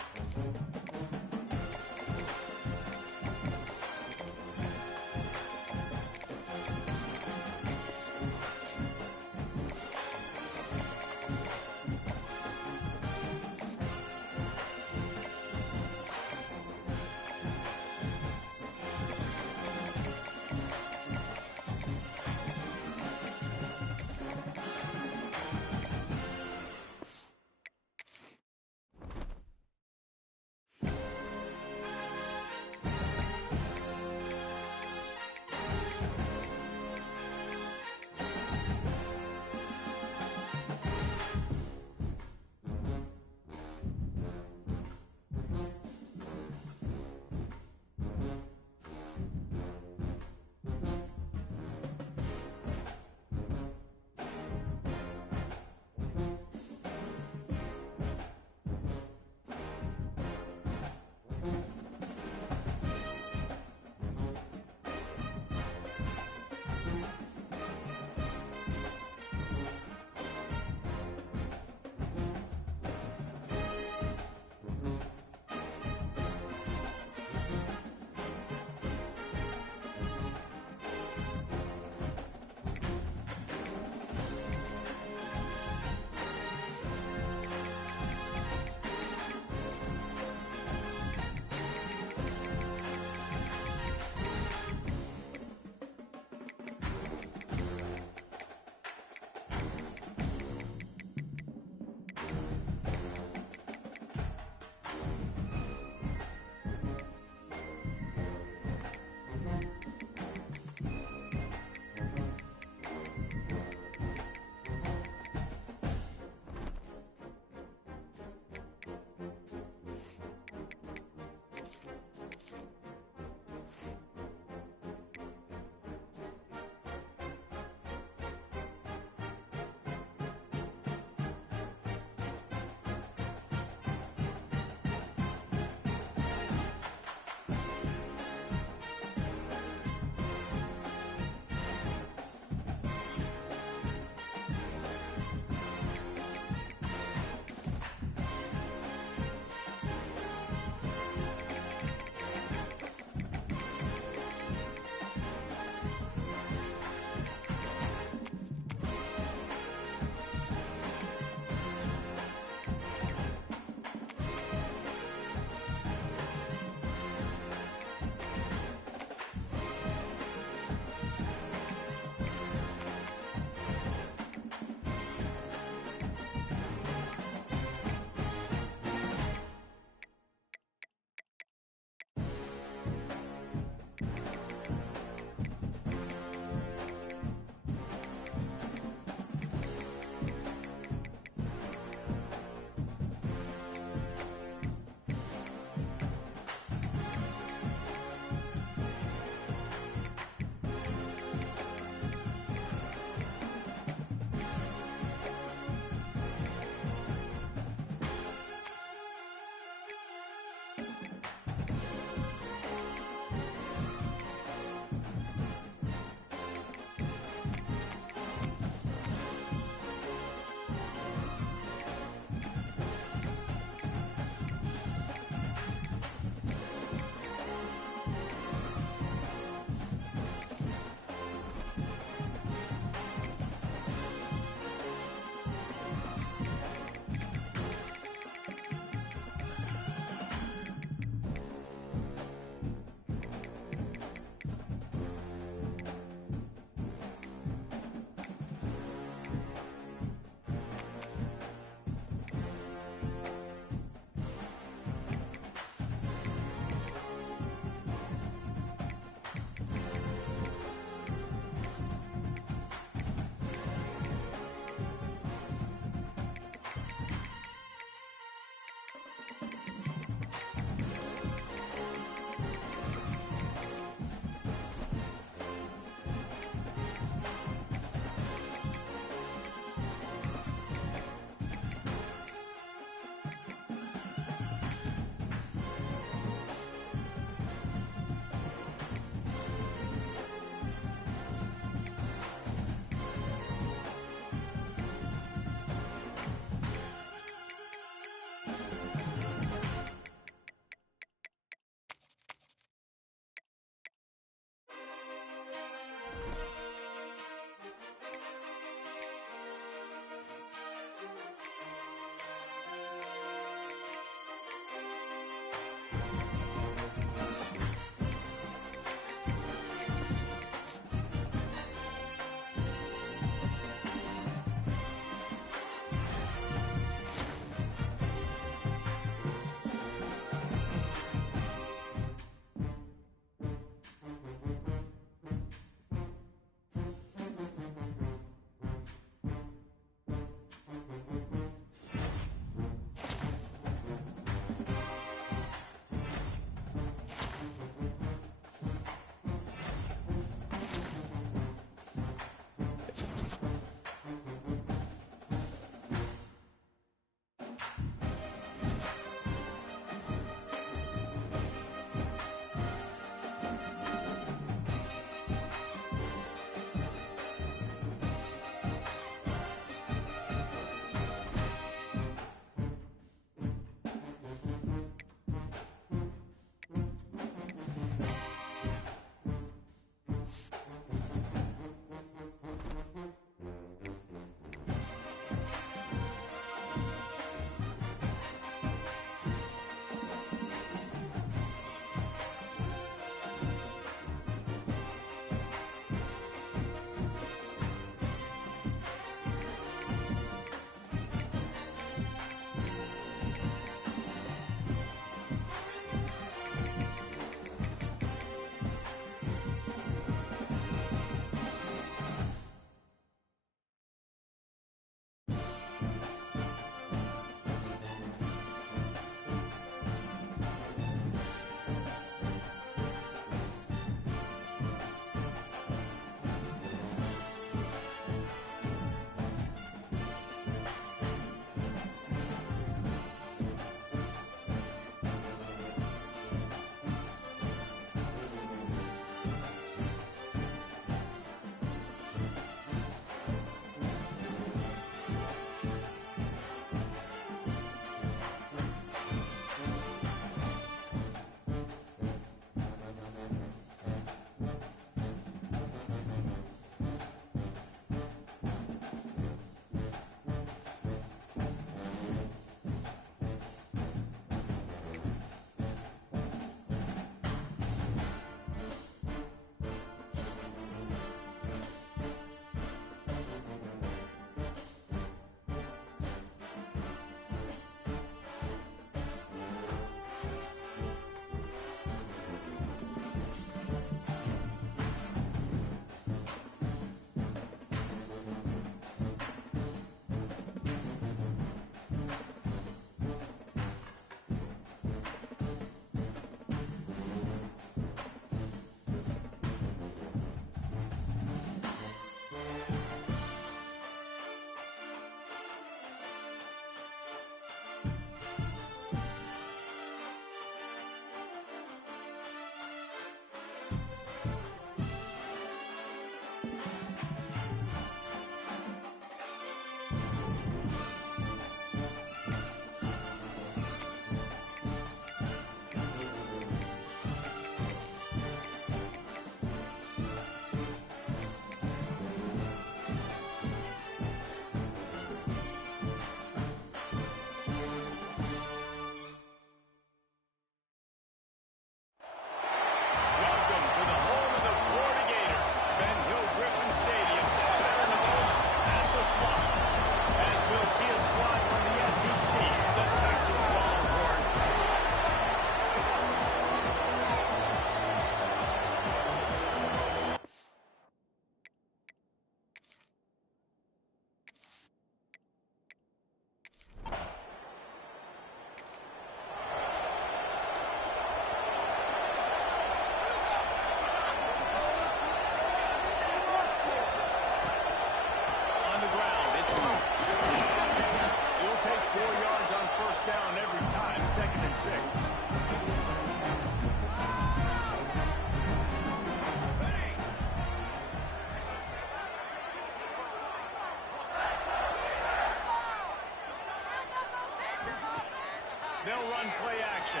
run play action.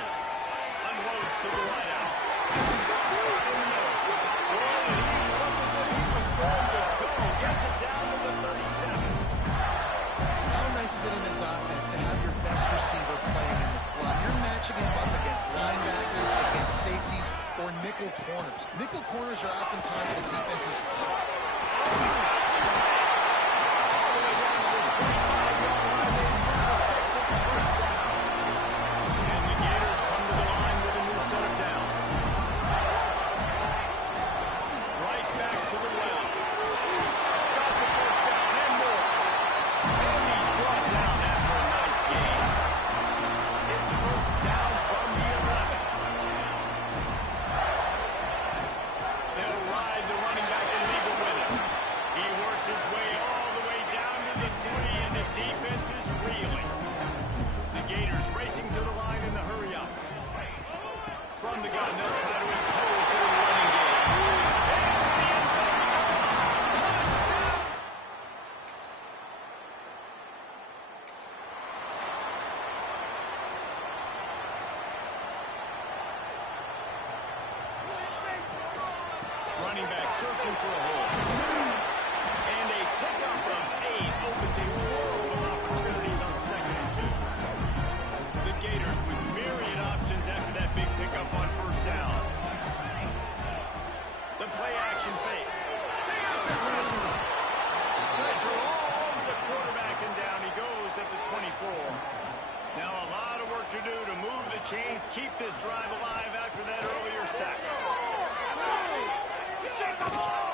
Unloads to the right out. He's off right in the middle. Oh, he looked as if he was going to go. Gets it down to the 37. How nice is it in this offense to have your best receiver playing in the slot? You're matching him up against linebackers, against safeties, or nickel corners. Nickel corners are oftentimes the defense's... Running back searching for a hole. And a pickup of 8 opens a world of opportunities on 2nd and 2. The Gators with myriad options after that big pickup on 1st down. The play action fake. Pressure all over the quarterback, and down he goes at the 24. Now a lot of work to do to move the chains, keep this drive alive after that earlier sack. Shake the ball!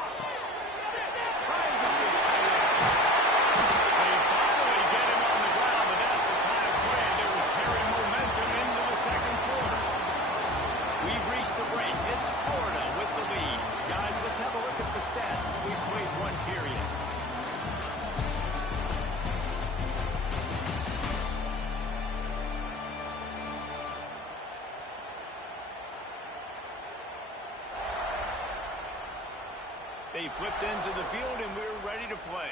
They finally get him on the ground, but that's the kind of play that will carry momentum into the 2nd quarter. We've reached the break. It's Florida with the lead. Guys, let's have a look at the stats as we've played one period. They flipped into the field, and we're ready to play.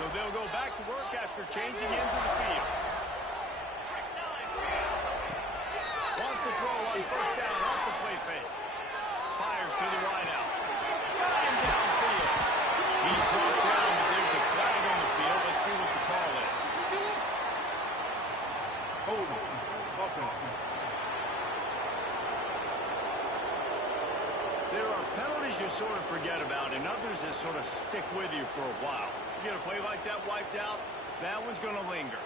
So they'll go back to work after changing into the field. Wants to throw on 1st down off the play fake. Fires to the wide out. Got him downfield. He's brought down, but there's a flag on the field. Let's see what the call is. Hold it. Okay. There are penalties you sort of forget about and others that sort of stick with you for a while. You get a play like that wiped out, that one's going to linger.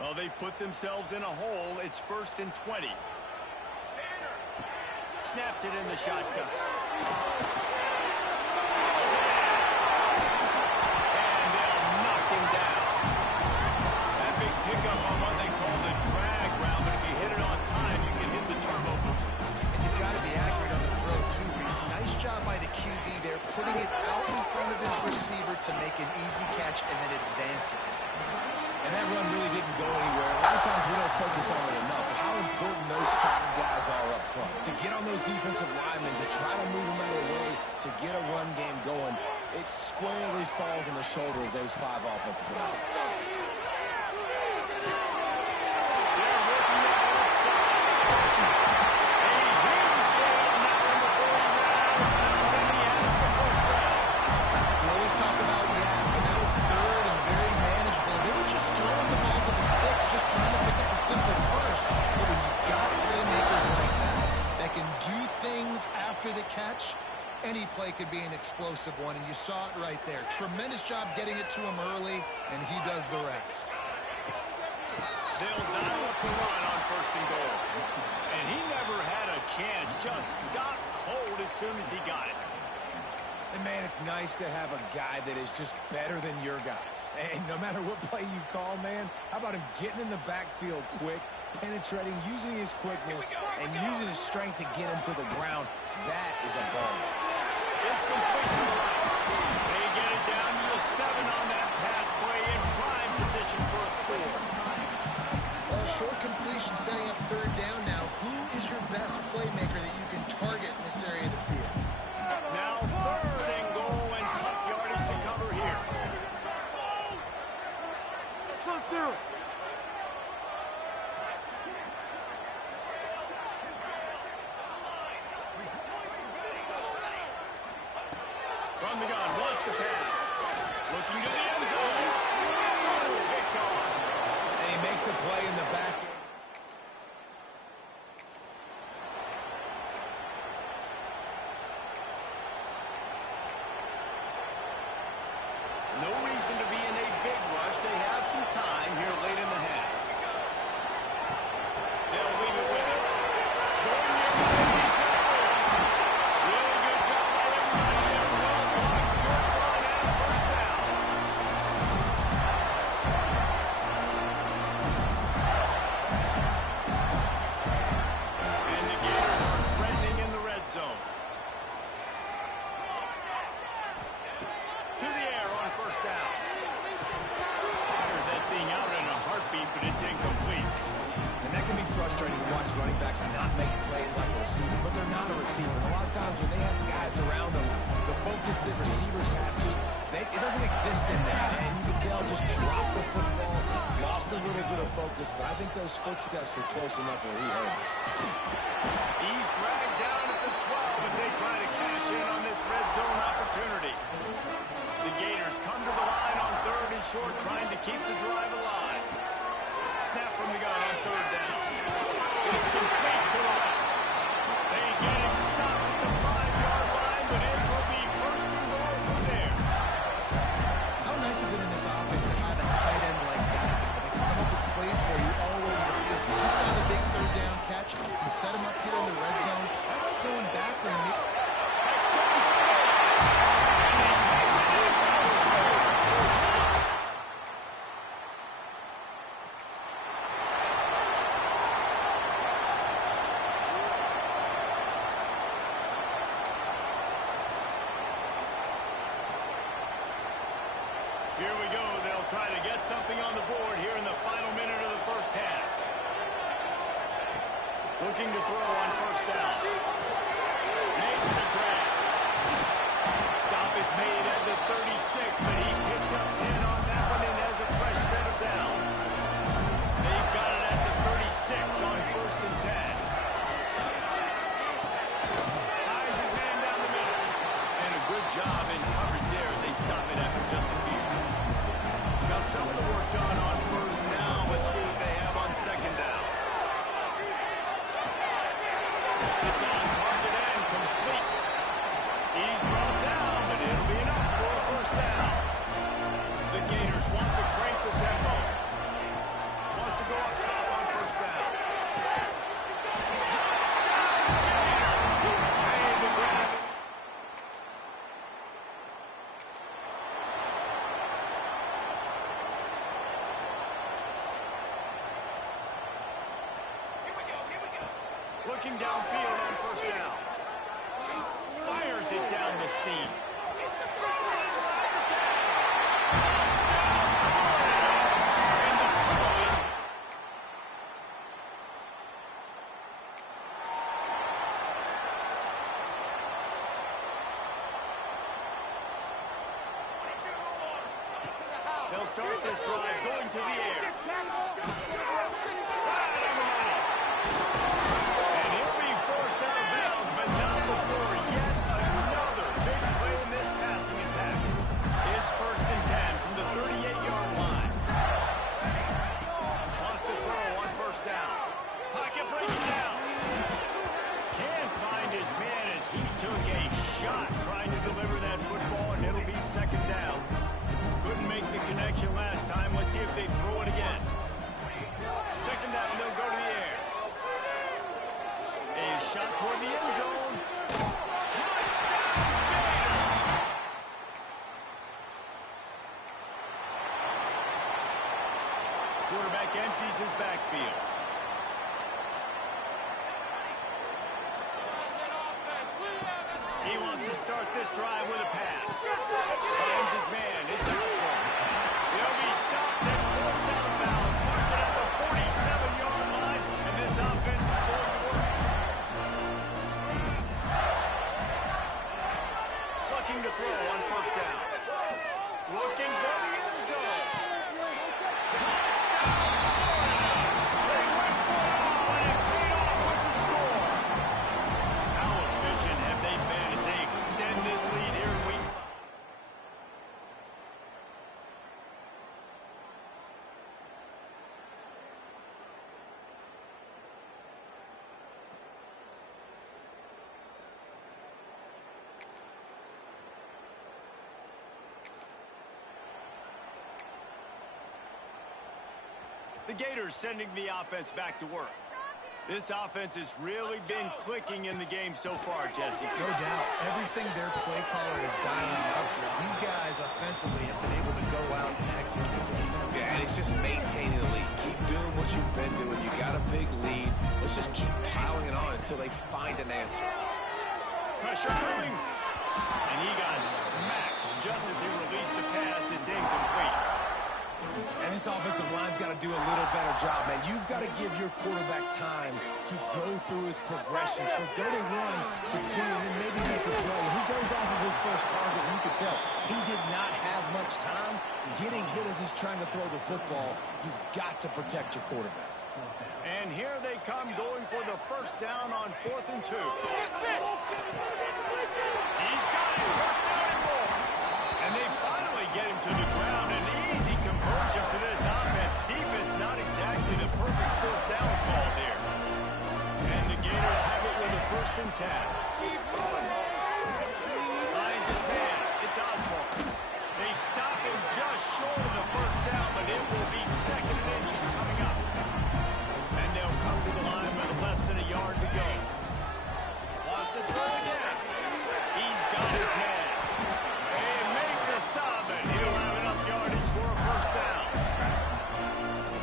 Well, they've put themselves in a hole. It's 1st and 20. Snapped it in the shotgun. Pickup on what they call the drag round, but if you hit it on time, you can hit the turbo booster. And you've got to be accurate on the throw, too, Reese. Nice job by the QB there, putting it out in front of his receiver to make an easy catch and then advance it. And that run really didn't go anywhere. A lot of times we don't focus on it enough, but how important those 5 guys are up front. To get on those defensive linemen, to try to move them out of the way, to get a run game going, it squarely falls on the shoulder of those 5 offensive linemen. Any play could be an explosive one, and you saw it right there. Tremendous job getting it to him early, and he does the rest. They'll dial up the run on 1st and goal. And he never had a chance. Just stopped cold as soon as he got it. And, man, it's nice to have a guy that is just better than your guys. And no matter what play you call, man, how about him getting in the backfield quick, penetrating, using his quickness, and using his strength to get him to the ground. That is a ball. It's complete to the right. They get it down to the 7 on that pass play in prime position for a score. Well, short completion setting up 3rd down now. Who is your best playmaker that From the gun, wants to pass. Looking to the end zone. Oh, it's picked off. And he makes a play in the back. No reason to be in a big rush. They have some time here late in the half. They'll leave it with him. Going near the line, he's got it. Really good job by everybody there. Well blocked, good run, and first down. And the Gators are threatening in the red zone. To the air on first down. Fired that thing out in a heartbeat, but it's incomplete. And that can be frustrating to watch running backs not make plays like a receiver, but they're not a receiver. And a lot of times when they have guys around them, the focus that receivers have it doesn't exist in there. And you can tell just dropped the football, lost a little bit of focus, but I think those footsteps were close enough where he heard it. He's dragged down at the 12 as they try to cash in on this red zone opportunity. The Gators come to the line on 3rd and short, trying to keep the drive alive. Snap from the gun on 3rd down. It's complete to the left. They get him stopped at the 5-yard line, but it will be first and goal from there. How nice is it in this offense to have a tight end like that? They can come up with plays for you all over the field. You just saw the big 3rd down catch. You set him up here in the red zone. I like going back to him. That's going for it. And he takes it in for the score. Here we go. They'll try to get something on the board here in the final minute of the first half. Looking to throw on first down. Makes the grab. Stop is made at the 36, but he picked up 10 on that one and has a fresh set of downs. They've got it at the 36 on 1st and 10. Hides his man down the middle. And a good job in coverage there as they stop it after just a few. Got some of the work done on 1st down. Let's see what they have on 2nd down. It's on target and complete. He's brought down, but it'll be enough for a first down. The Gators want to crank the tempo. Wants to go up top on 1st down. Touchdown, Gator! Made the grab. Looking downfield on 1st down. Fires it down the seam. Inside the 10. Touchdown, Florida! And the penalty. They'll start this drive going to the air. Right on the money. And he'll be forced out of bounds, but not before yet another big play in this passing attack. It's 1st and 10 from the 38-yard line. Wants to throw on 1st down. Pocket breaking down. Can't find his man as he took a shot trying to deliver that football, and it'll be 2nd down. Couldn't make the connection last time. Let's see if they throw it again. 2nd down, they'll go to the air. A shot toward the end zone. Touchdown, Gator! Quarterback empties his backfield. He wants to start this drive with a pass. Finds his man. It's Osborne. He'll be stopped and forced out of bounds. Marked it at the 47-yard line, and this offense is going to work. Looking to throw on 1st down. Looking for the end zone. Touchdown, Florida! They went for it all, and it paid off with the score. How efficient have they been as they extend this lead here in week 5? The Gators sending the offense back to work. This offense has really been clicking in the game so far, Jesse. No doubt. Everything their play caller is dialing up. These guys offensively have been able to go out and execute. Yeah, and it's just maintaining the lead. Keep doing what you've been doing. You got a big lead. Let's just keep piling it on until they find an answer. Pressure coming. And he got smacked just as he released the pass. It's incomplete. And this offensive line's got to do a little better job, man. You've got to give your quarterback time to go through his progressions. So go to 1 to 2 and then maybe make a play. He goes off of his first target, and you can tell he did not have much time getting hit as he's trying to throw the football. You've got to protect your quarterback. And here they come going for the first down on 4th and 2. He's got it. First down and more. And they finally get him to the ground. An easy conversion for this offense. Defense not exactly the perfect 4th down call there. And the Gators have it with a 1st and 10. Lions is man. It's Osborne. They stop him just short of the 1st down, but it will be 2nd and inches coming up. And they'll come to the line with less than a yard to go. Wants to throw again. He's got his man. They make the stop, and he'll have enough yardage for a 1st down.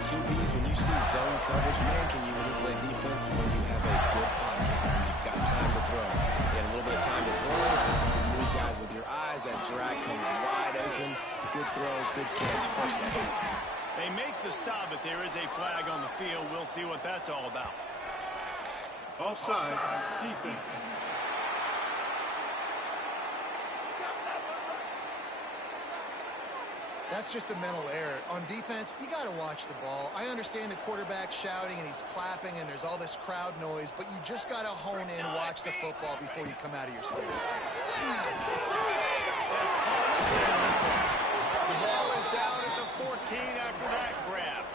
QBs, when you see zone coverage, man, can you manipulate defense when you have a good pocket, when you've got time to throw. You had a little bit of time to throw. You can move guys with your eyes. That drag comes wide open. Good throw, good catch, 1st down. They make the stop, but there is a flag on the field. We'll see what that's all about. Offside, defense. That's just a mental error. On defense, you got to watch the ball. I understand the quarterback shouting and he's clapping and there's all this crowd noise, but you just got to hone in, watch the football before you come out of your stance. The ball is down at the 14 after that grab.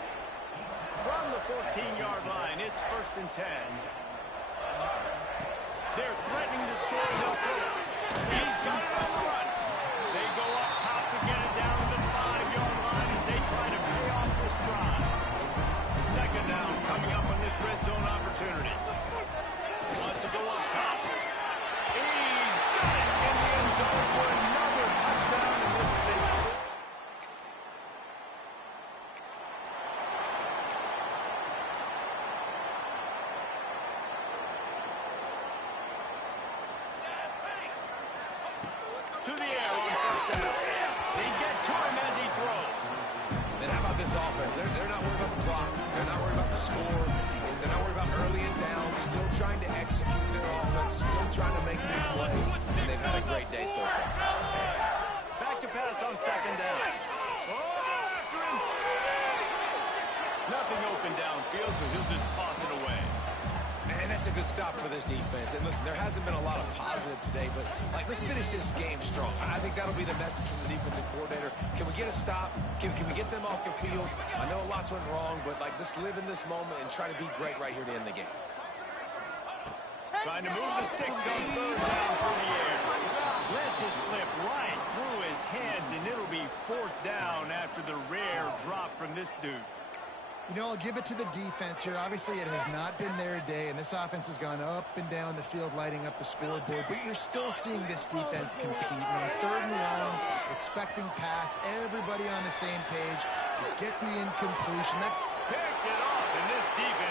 From the 14-yard line, it's 1st and 10. They're threatening to score. They'll throw it. He's got it on the run. They go up top to get it down to the 5-yard line as they try to pay off this drive. 2nd down coming up on this red zone opportunity. Wants to go up top. He's got it in the end zone for another touchdown, and this is it. To the air on 1st down. They get to him as he throws. And how about this offense? They're not worried about the clock. They're not worried about the score. They're not worried about early and down. Still trying to execute their offense. Still trying to make big plays. And they've had a great day so far. Back to pass on 2nd down. Oh, they're after him. Nothing open downfield, so he'll just toss it away. Man, that's a good stop for this defense. And listen, there hasn't been a lot of positive today, but let's finish this game strong. I think that'll be the message from the defensive coordinator. Can we get a stop? Can we get them off the field? I know lots went wrong, but let's live in this moment and try to be great right here to end the game. Trying to move the sticks on 3rd down through the air. Lets it slip right through his hands, and it'll be 4th down after the rare drop from this dude. You know, I'll give it to the defense here. Obviously, it has not been their day, and this offense has gone up and down the field, lighting up the scoreboard. But you're still seeing this defense compete. And on 3rd and long, expecting pass, everybody on the same page. You get the incompletion. That's picked it off, and this defense